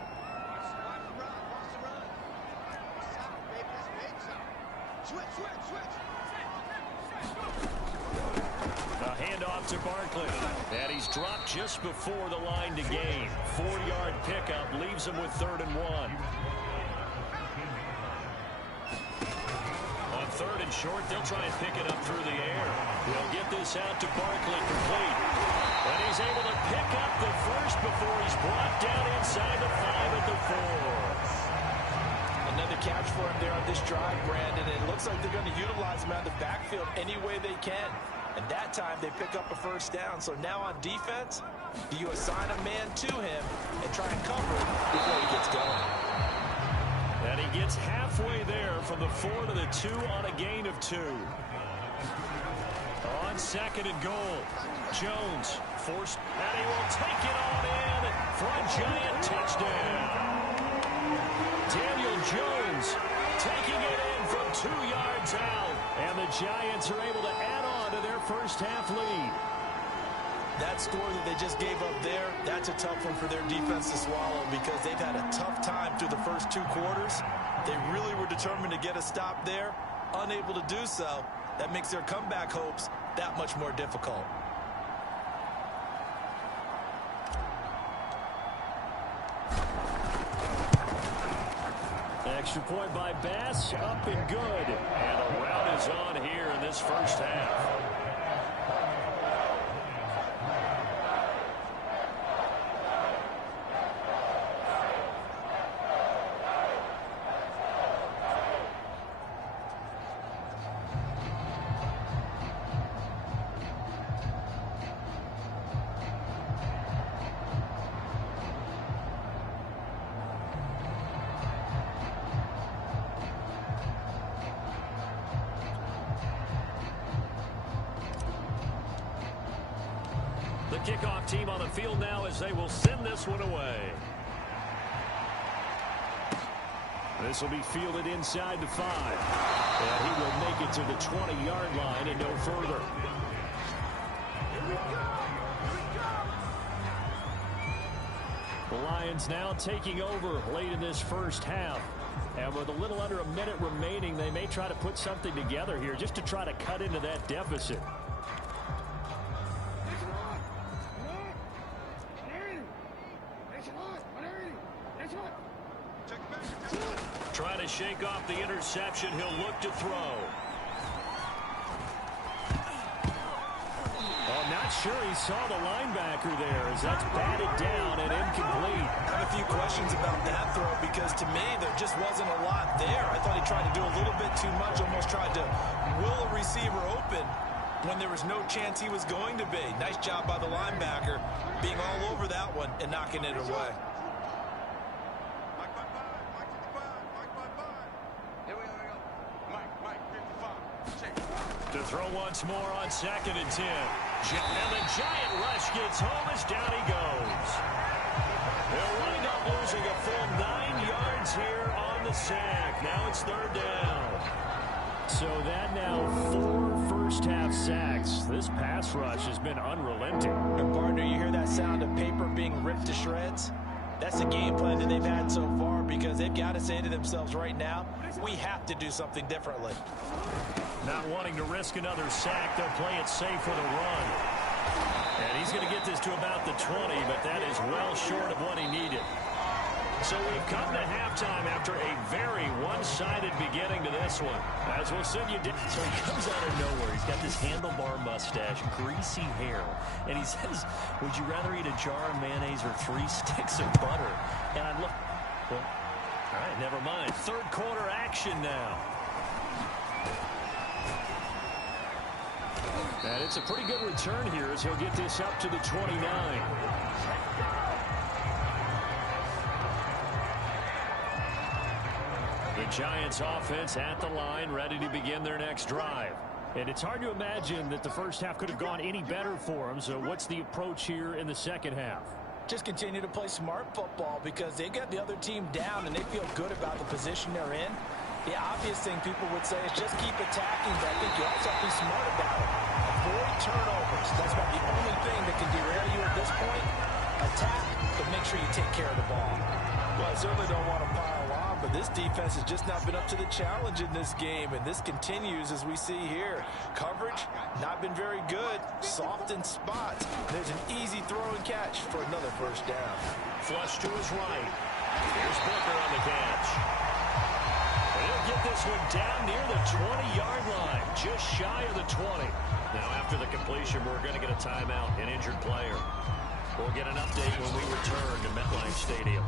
A handoff to Barkley. And he's dropped just before the line to gain. 4-yard pickup leaves him with 3rd and 1. On 3rd and short, they'll try and pick it up through the air. They'll get this out to Barkley complete. And he's able to pick up the first before he's brought down inside the 5 at the 4. Another catch for him there on this drive, Brandon. It looks like they're going to utilize him out of the backfield any way they can. And that time they pick up a first down. So now on defense, do you assign a man to him and try and cover him before he gets going? And he gets halfway there from the 4 to the 2 on a gain of 2. On 2nd and goal, Jones forced, and he will take it on in for a giant touchdown. Daniel Jones taking it in from 2 yards out, and the Giants are able to add on to their first half lead. That score that they just gave up there, that's a tough one for their defense to swallow because they've had a tough time through the first 2 quarters. They really were determined to get a stop there, unable to do so. That makes their comeback hopes that much more difficult. Extra point by Bass, up and good. And a rout is on here in this first half. The kickoff team on the field now as they will send this one away. This will be fielded inside the 5. And he will make it to the 20-yard line and no further. The Lions now taking over late in this first half. And with a little under a minute remaining, they may try to put something together here just to try to cut into that deficit. Trying to shake off the interception. He'll look to throw. I'm not sure he saw the linebacker there as that's batted down and incomplete. I have a few questions about that throw because to me there just wasn't a lot there. I thought he tried to do a little bit too much, almost tried to will a receiver open when there was no chance he was going to be. Nice job by the linebacker being all over that one and knocking it away. To throw once more on 2nd and 10. And the giant rush gets home as down he goes. They'll wind up losing a full 9 yards here on the sack. Now it's 3rd down. So that now 4 first-half sacks. This pass rush has been unrelenting. And partner, you hear that sound of paper being ripped to shreds? That's the game plan that they've had so far because they've got to say to themselves right now, we have to do something differently. Not wanting to risk another sack, they'll play it safe with a run. And he's going to get this to about the 20, but that is well short of what he needed. So we've come to halftime after a very one-sided beginning to this one. As we'll send you down. So he comes out of nowhere. He's got this handlebar mustache, greasy hair, and he says, would you rather eat a jar of mayonnaise or 3 sticks of butter? And I look, well, all right, never mind. 3rd quarter action now. And it's a pretty good return here as he'll get this up to the 29. The Giants offense at the line, ready to begin their next drive. And it's hard to imagine that the first half could have gone any better for them. So what's the approach here in the second half? Just continue to play smart football because they got the other team down and they feel good about the position they're in. The obvious thing people would say is just keep attacking, but I think you also have to be smart about it. Avoid turnovers. That's about the only thing that can derail you at this point. Attack, but make sure you take care of the ball. Well, I certainly don't want to pile on, but this defense has just not been up to the challenge in this game, and this continues as we see here. Coverage, not been very good. Soft in spots. There's an easy throw and catch for another first down. Flush to his right. Here's Booker on the catch. He'll get this one down near the 20-yard line, just shy of the 20. Now, after the completion, we're going to get a timeout, an injured player. We'll get an update when we return to MetLife Stadium.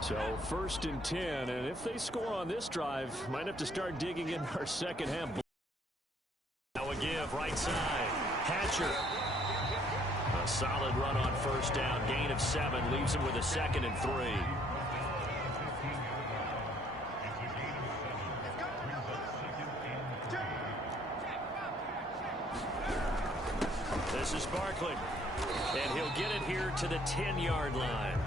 So 1st and 10, and if they score on this drive, might have to start digging in our second half. Now a give, right side. Hatcher. A solid run on 1st down. Gain of 7. Leaves him with a 2nd and 3. This is Barkley. And he'll get it here to the 10-yard line.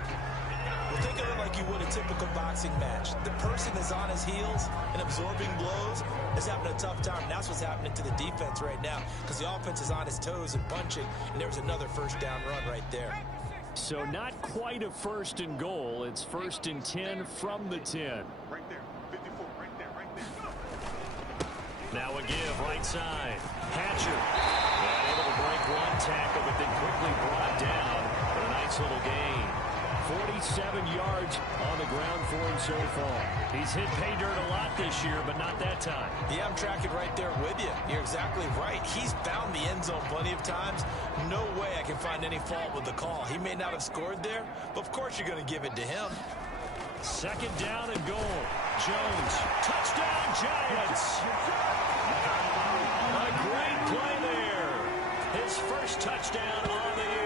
Well, think of it like you would a typical boxing match. The person is on his heels and absorbing blows is having a tough time. And that's what's happening to the defense right now because the offense is on his toes and punching, and there's another 1st down run right there. So not quite a 1st and goal. It's 1st and 10 from the 10. Right there. 54. Right there. Right there. Now a give, right side. Hatcher. And able to break one tackle, but then quickly brought down for a nice little gain. 47 yards on the ground for him so far. He's hit pay dirt a lot this year, but not that time. Yeah, I'm tracking right there with you. You're exactly right. He's found the end zone plenty of times. No way I can find any fault with the call. He may not have scored there, but of course you're going to give it to him. 2nd down and goal. Jones. Touchdown, Giants. A great play there. His first touchdown on the year.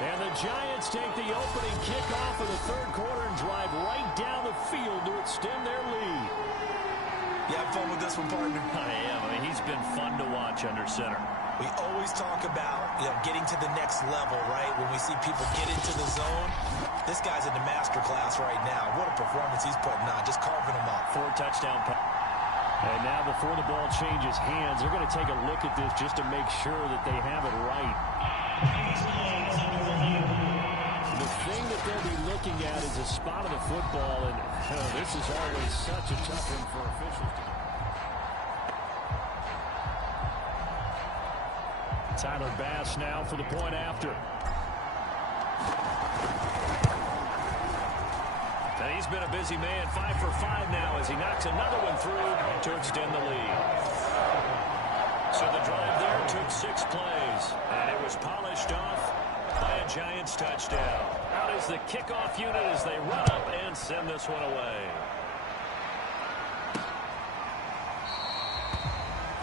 And the Giants take the opening kickoff of the 3rd quarter and drive right down the field to extend their lead. You have fun with this one, partner? I am. I mean, he's been fun to watch under center. We always talk about, getting to the next level, right? When we see people get into the zone, this guy's in the master class right now. What a performance he's putting on, just carving them up. 4 touchdown passes. And now before the ball changes hands, they're going to take a look at this just to make sure that they have it right. The thing that they'll be looking at is a spot of the football, and this is always such a tough one for officials. Tyler Bass now for the point after. And he's been a busy man, 5 for 5 now as he knocks another one through to extend the lead. So the drive there took 6 plays, and it was polished off by a Giants touchdown. Out is the kickoff unit as they run up and send this one away.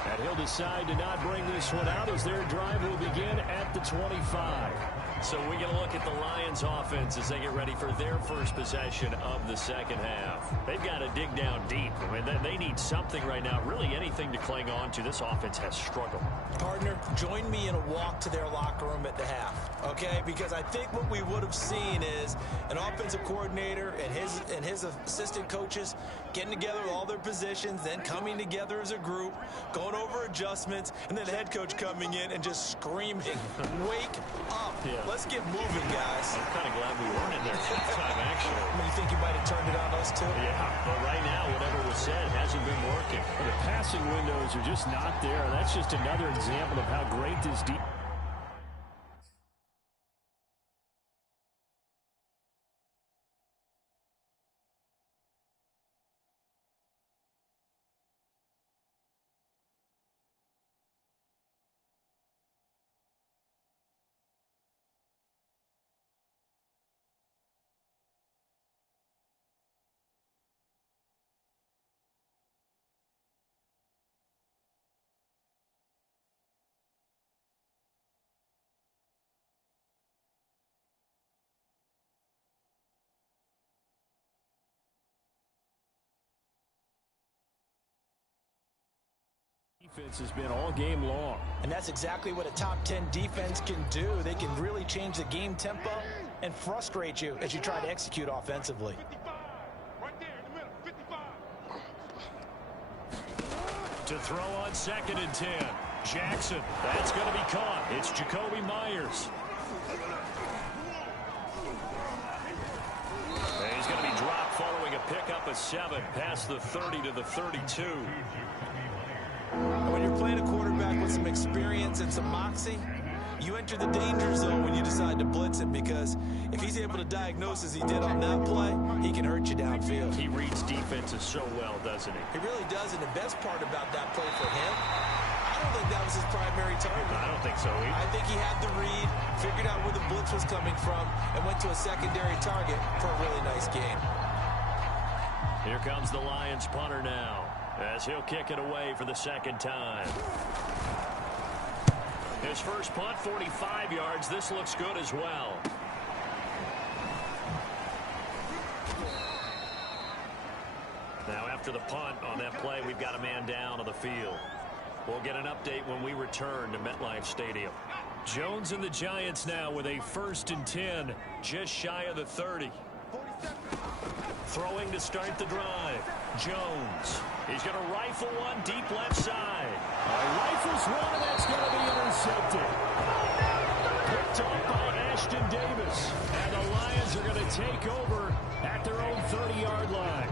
And he'll decide to not bring this one out as their drive will begin at the 25. So we get a look at the Lions offense as they get ready for their first possession of the second half. They've got to dig down deep. I mean, they need something right now, really anything to cling on to. This offense has struggled. Partner, join me in a walk to their locker room at the half, okay? Because I think what we would have seen is an offensive coordinator and his assistant coaches getting together with all their positions, then coming together as a group, going over adjustments, and then the head coach coming in and just screaming, wake up. Yeah. Let's get moving, guys. I'm kind of glad we weren't in there this time, actually. You think you might have turned it on us, too? Yeah, but right now, whatever was said hasn't been working. The passing windows are just not there. That's just another example of how great this deep. Defense has been all game long. And that's exactly what a top 10 defense can do. They can really change the game tempo and frustrate you as you try to execute offensively. 55. Right there in the middle. 55. To throw on 2nd and 10. Jackson. That's going to be caught. It's Jacoby Myers. And he's going to be dropped following a pickup of 7 past the 30 to the 32. When you're playing a quarterback with some experience and some moxie, you enter the danger zone when you decide to blitz him, because if he's able to diagnose as he did on that play, he can hurt you downfield. He reads defenses so well, doesn't he? He really does, and the best part about that play for him, I don't think that was his primary target. I don't think so either. I think he had the read, figured out where the blitz was coming from, and went to a secondary target for a really nice game. Here comes the Lions punter now, as he'll kick it away for the second time. His first punt, 45 yards. This looks good as well. Now after the punt on that play, we've got a man down on the field. We'll get an update when we return to MetLife Stadium. Jones and the Giants now with a 1st and 10, just shy of the 30. Throwing to start the drive. Jones. He's going to rifle one deep left side. Rifles one, and that's going to be intercepted. Picked off by Ashton Davis. And the Lions are going to take over at their own 30-yard line.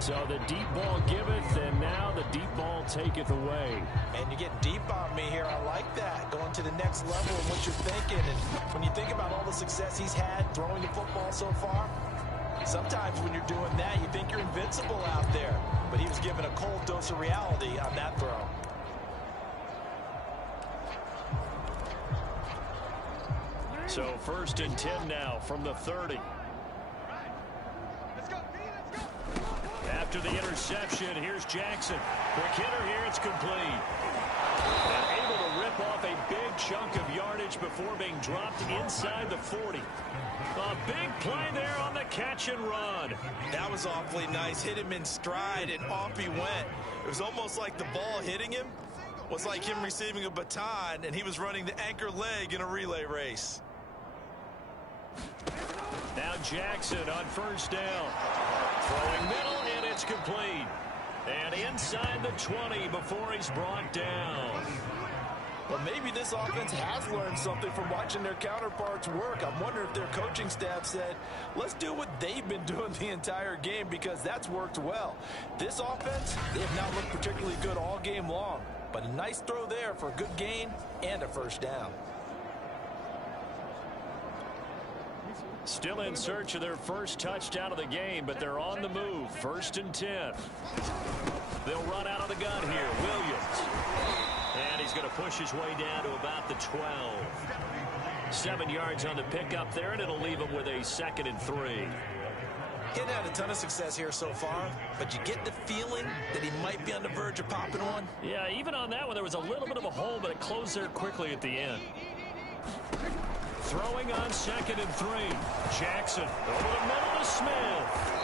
So the deep ball giveth, and now the deep ball taketh away. And you get deep on me here. I like that. Going to the next level of what you're thinking. And when you think about all the success he's had throwing the football so far, sometimes when you're doing that, you think you're invincible out there. But he was given a cold dose of reality on that throw. So 1st and 10 now from the 30. After the interception, here's Jackson. Quick hitter here, it's complete. And able to rip off a big chunk of yardage before being dropped inside the 40. A big play there on the catch and run. That was awfully nice. Hit him in stride, and off he went. It was almost like the ball hitting him was like him receiving a baton, and he was running the anchor leg in a relay race. Now Jackson on first down. Throwing middle, and it's complete. And inside the 20 before he's brought down. But maybe this offense has learned something from watching their counterparts work. I'm wondering if their coaching staff said, let's do what they've been doing the entire game, because that's worked well. This offense, they have not looked particularly good all game long. But a nice throw there for a good gain and a first down. Still in search of their first touchdown of the game, but they're on the move. 1st and 10. They'll run out of the gun here. Williams. And he's going to push his way down to about the 12. 7 yards on the pickup there, and it'll leave him with a 2nd and 3. He hadn't had a ton of success here so far, but you get the feeling that he might be on the verge of popping one. Yeah, even on that one, there was a little bit of a hole, but it closed there quickly at the end. Throwing on 2nd and 3. Jackson over the middle to Smith.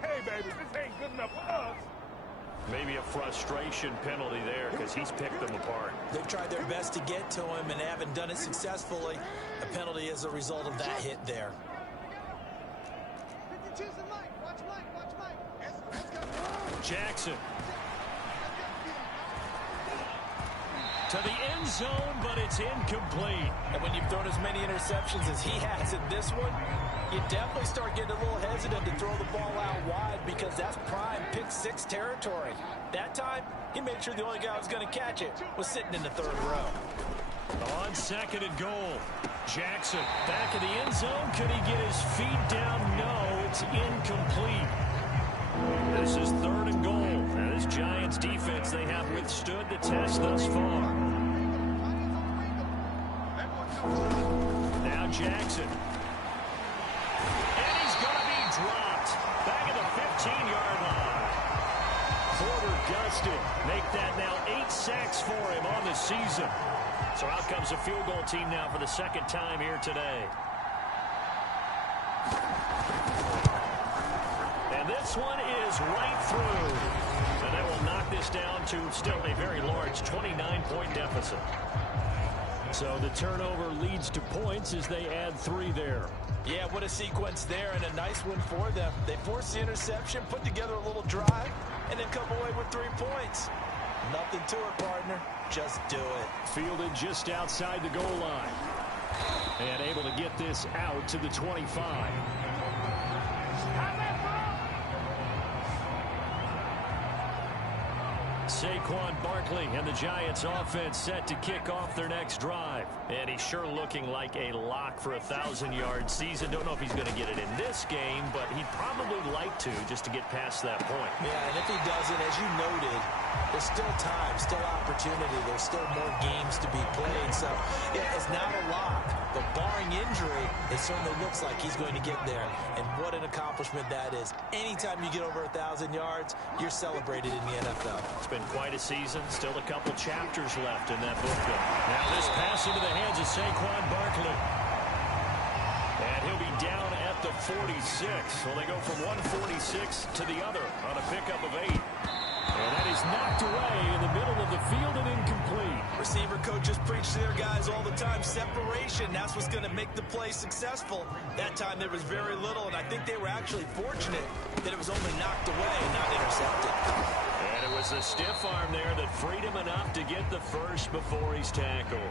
Hey, baby, this ain't good enough for us. Maybe a frustration penalty there because he's picked them apart. They've tried their best to get to him and haven't done it successfully. A penalty as a result of that hit there. Jackson. To the end zone, but it's incomplete. And when you've thrown as many interceptions as he has in this one, you definitely start getting a little hesitant to throw the ball out wide, because that's prime pick 6 territory. That time, he made sure the only guy who was going to catch it was sitting in the 3rd row. On 2nd and goal. Jackson back in the end zone. Could he get his feet down? No, it's incomplete. This is 3rd and goal. Now this Giants defense, they have withstood the test thus far. Now Jackson. And he's going to be dropped. Back at the 15-yard line. Porter Gustin make that now 8 sacks for him on the season. So out comes a field goal team now for the 2nd time here today. And this one is right through. And they will knock this down to still a very large 29-point deficit. So the turnover leads to points as they add 3 there. Yeah, what a sequence there, and a nice one for them. They forced the interception, put together a little drive, and then come away with 3 points. Nothing to it, partner. Just do it. Fielded just outside the goal line. And able to get this out to the 25. Saquon Barkley and the Giants offense set to kick off their next drive. And he's sure looking like a lock for a 1,000-yard season. Don't know if he's going to get it in this game, but he'd probably like to, just to get past that point. Yeah, and if he doesn't, as you noted, there's still time, still opportunity. There's still more games to be played. So, yeah, it's not a lock. But barring injury, it certainly looks like he's going to get there. And what an accomplishment that is. Anytime you get over 1,000 yards, you're celebrated in the NFL. It's been quite a season. Still a couple chapters left in that book. Now this pass into the hands of Saquon Barkley. And he'll be down at the 46. Well, they go from 146 to the other on a pickup of 8. And that is knocked away in the middle of the field and incomplete. Receiver coaches preach to their guys all the time. Separation, that's what's going to make the play successful. That time there was very little, and I think they were actually fortunate that it was only knocked away and not intercepted. And it was a stiff arm there that freed him enough to get the first before he's tackled.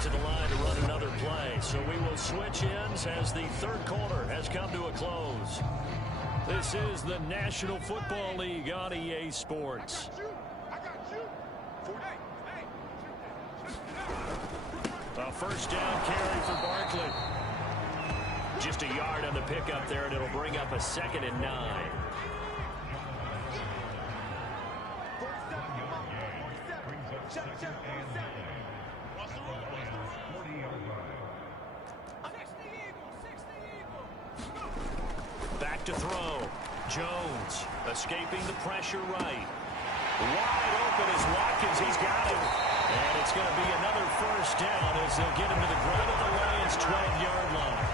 To the line to run another play. So we will switch ends as the 3rd quarter has come to a close. This is the National Football League on EA Sports. A first down carry for Barkley. Just a yard on the pickup there, and it'll bring up a 2nd and 9. Back to throw. Jones escaping the pressure right. Wide open is Watkins. He's got it. And it's going to be another first down as they'll get him to the ground of the Lions' 12-yard line.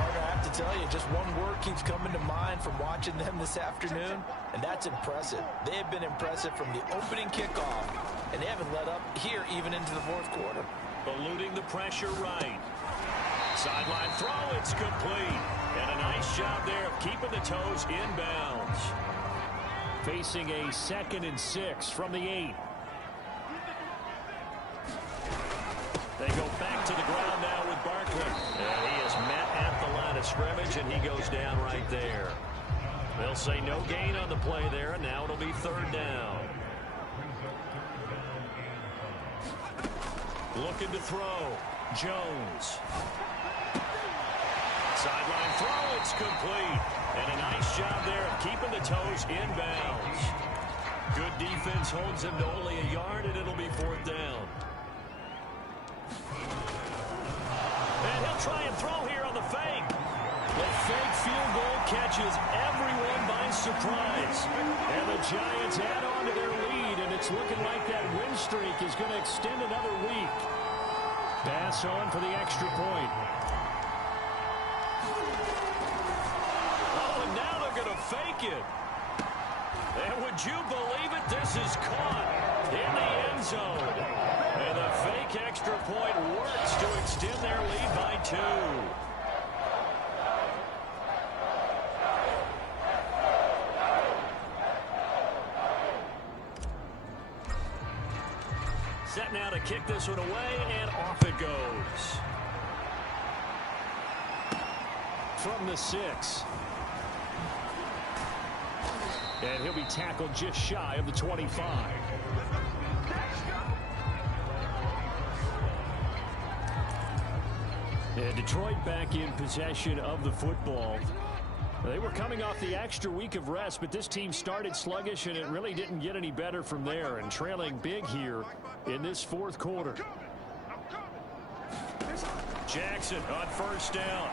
Carter, I have to tell you, just one word keeps coming to mind from watching them this afternoon, and that's impressive. They have been impressive from the opening kickoff, and they haven't let up here even into the fourth quarter. Eluding the pressure right. Sideline throw, it's complete. And a nice job there of keeping the toes inbounds. Facing a 2nd and 6 from the 8. They go back to the ground now with Barkley. And he is met at the line of scrimmage, and he goes down right there. They'll say no gain on the play there, and now it'll be 3rd down. Looking to throw. Jones. Sideline throw, it's complete. And a nice job there of keeping the toes inbounds. Good defense holds him to only a yard, and it'll be 4th down. And he'll try and throw here on the fake. The fake field goal catches everyone by surprise. And the Giants add on to their lead, and it's looking like that win streak is going to extend another week. Pass on for the extra point. Oh, and now they're going to fake it. And would you believe it? This is caught in the end zone. And the fake extra point works to extend their lead by 2. Set now to kick this one away, and off it goes. From the 6. And he'll be tackled just shy of the 25. And Detroit back in possession of the football. They were coming off the extra week of rest, but this team started sluggish, and it really didn't get any better from there, and trailing big here in this 4th quarter. Jackson on 1st down.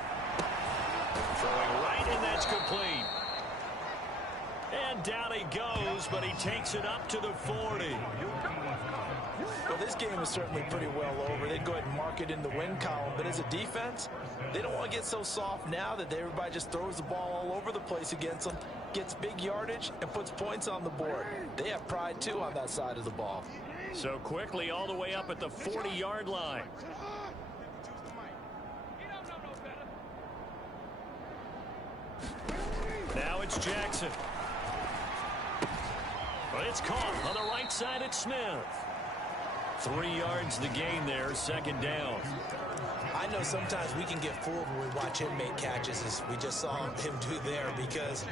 Throwing right, and that's complete. And down he goes, but he takes it up to the 40. Well, this game is certainly pretty well over. They'd go ahead and mark it in the win column. But as a defense, they don't want to get so soft now that everybody just throws the ball all over the place against them, gets big yardage, and puts points on the board. They have pride, too, on that side of the ball. So quickly all the way up at the 40-yard line. Now it's Jackson. But it's caught on the right side at Smith. 3 yards the gain there, 2nd down. I know sometimes we can get fooled when we watch him make catches, as we just saw him do there, because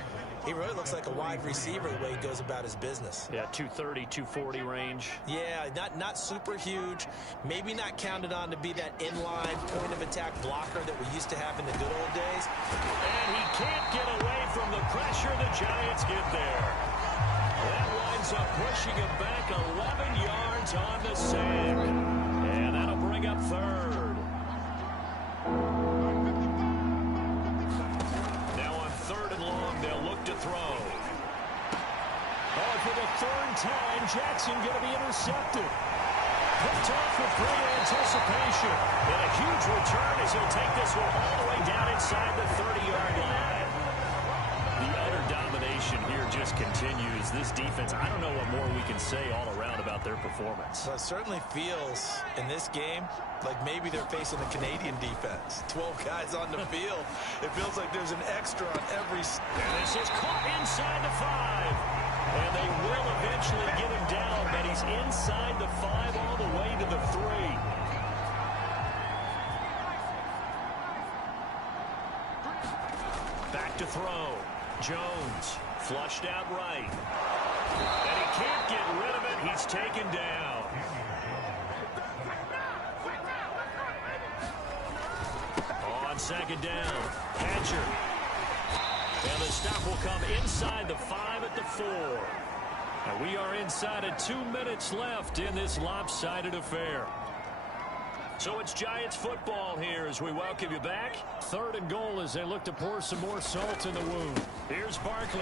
he really looks like a wide receiver the way he goes about his business. Yeah, 230, 240 range. Yeah, not super huge. Maybe not counted on to be that inline point-of-attack blocker that we used to have in the good old days. And he can't get away from the pressure. The Giants get there. That winds up pushing him back 11 yards on the sack. And that'll bring up 3rd. Now on 3rd and long, they'll look to throw. Oh, for the 3rd time, Jackson going to be intercepted. Picked off with great anticipation. And a huge return as he'll take this one all the way down inside the 30-yard line. The utter domination here just continues. This defense, I don't know what more we can say all around about their performance. Well, it certainly feels in this game like maybe they're facing the Canadian defense. 12 guys on the field. It feels like there's an extra on every... And this is caught inside the 5. And they will eventually get him down, but he's inside the 5 all the way to the 3. Back to throw. Jones flushed out right. And he can't get rid of it. He's taken down. On 2nd down, Hatcher. And the stop will come inside the 5 at the 4. And we are inside of 2 minutes left in this lopsided affair. So it's Giants football here as we welcome you back. 3rd and goal as they look to pour some more salt in the wound. Here's Barkley.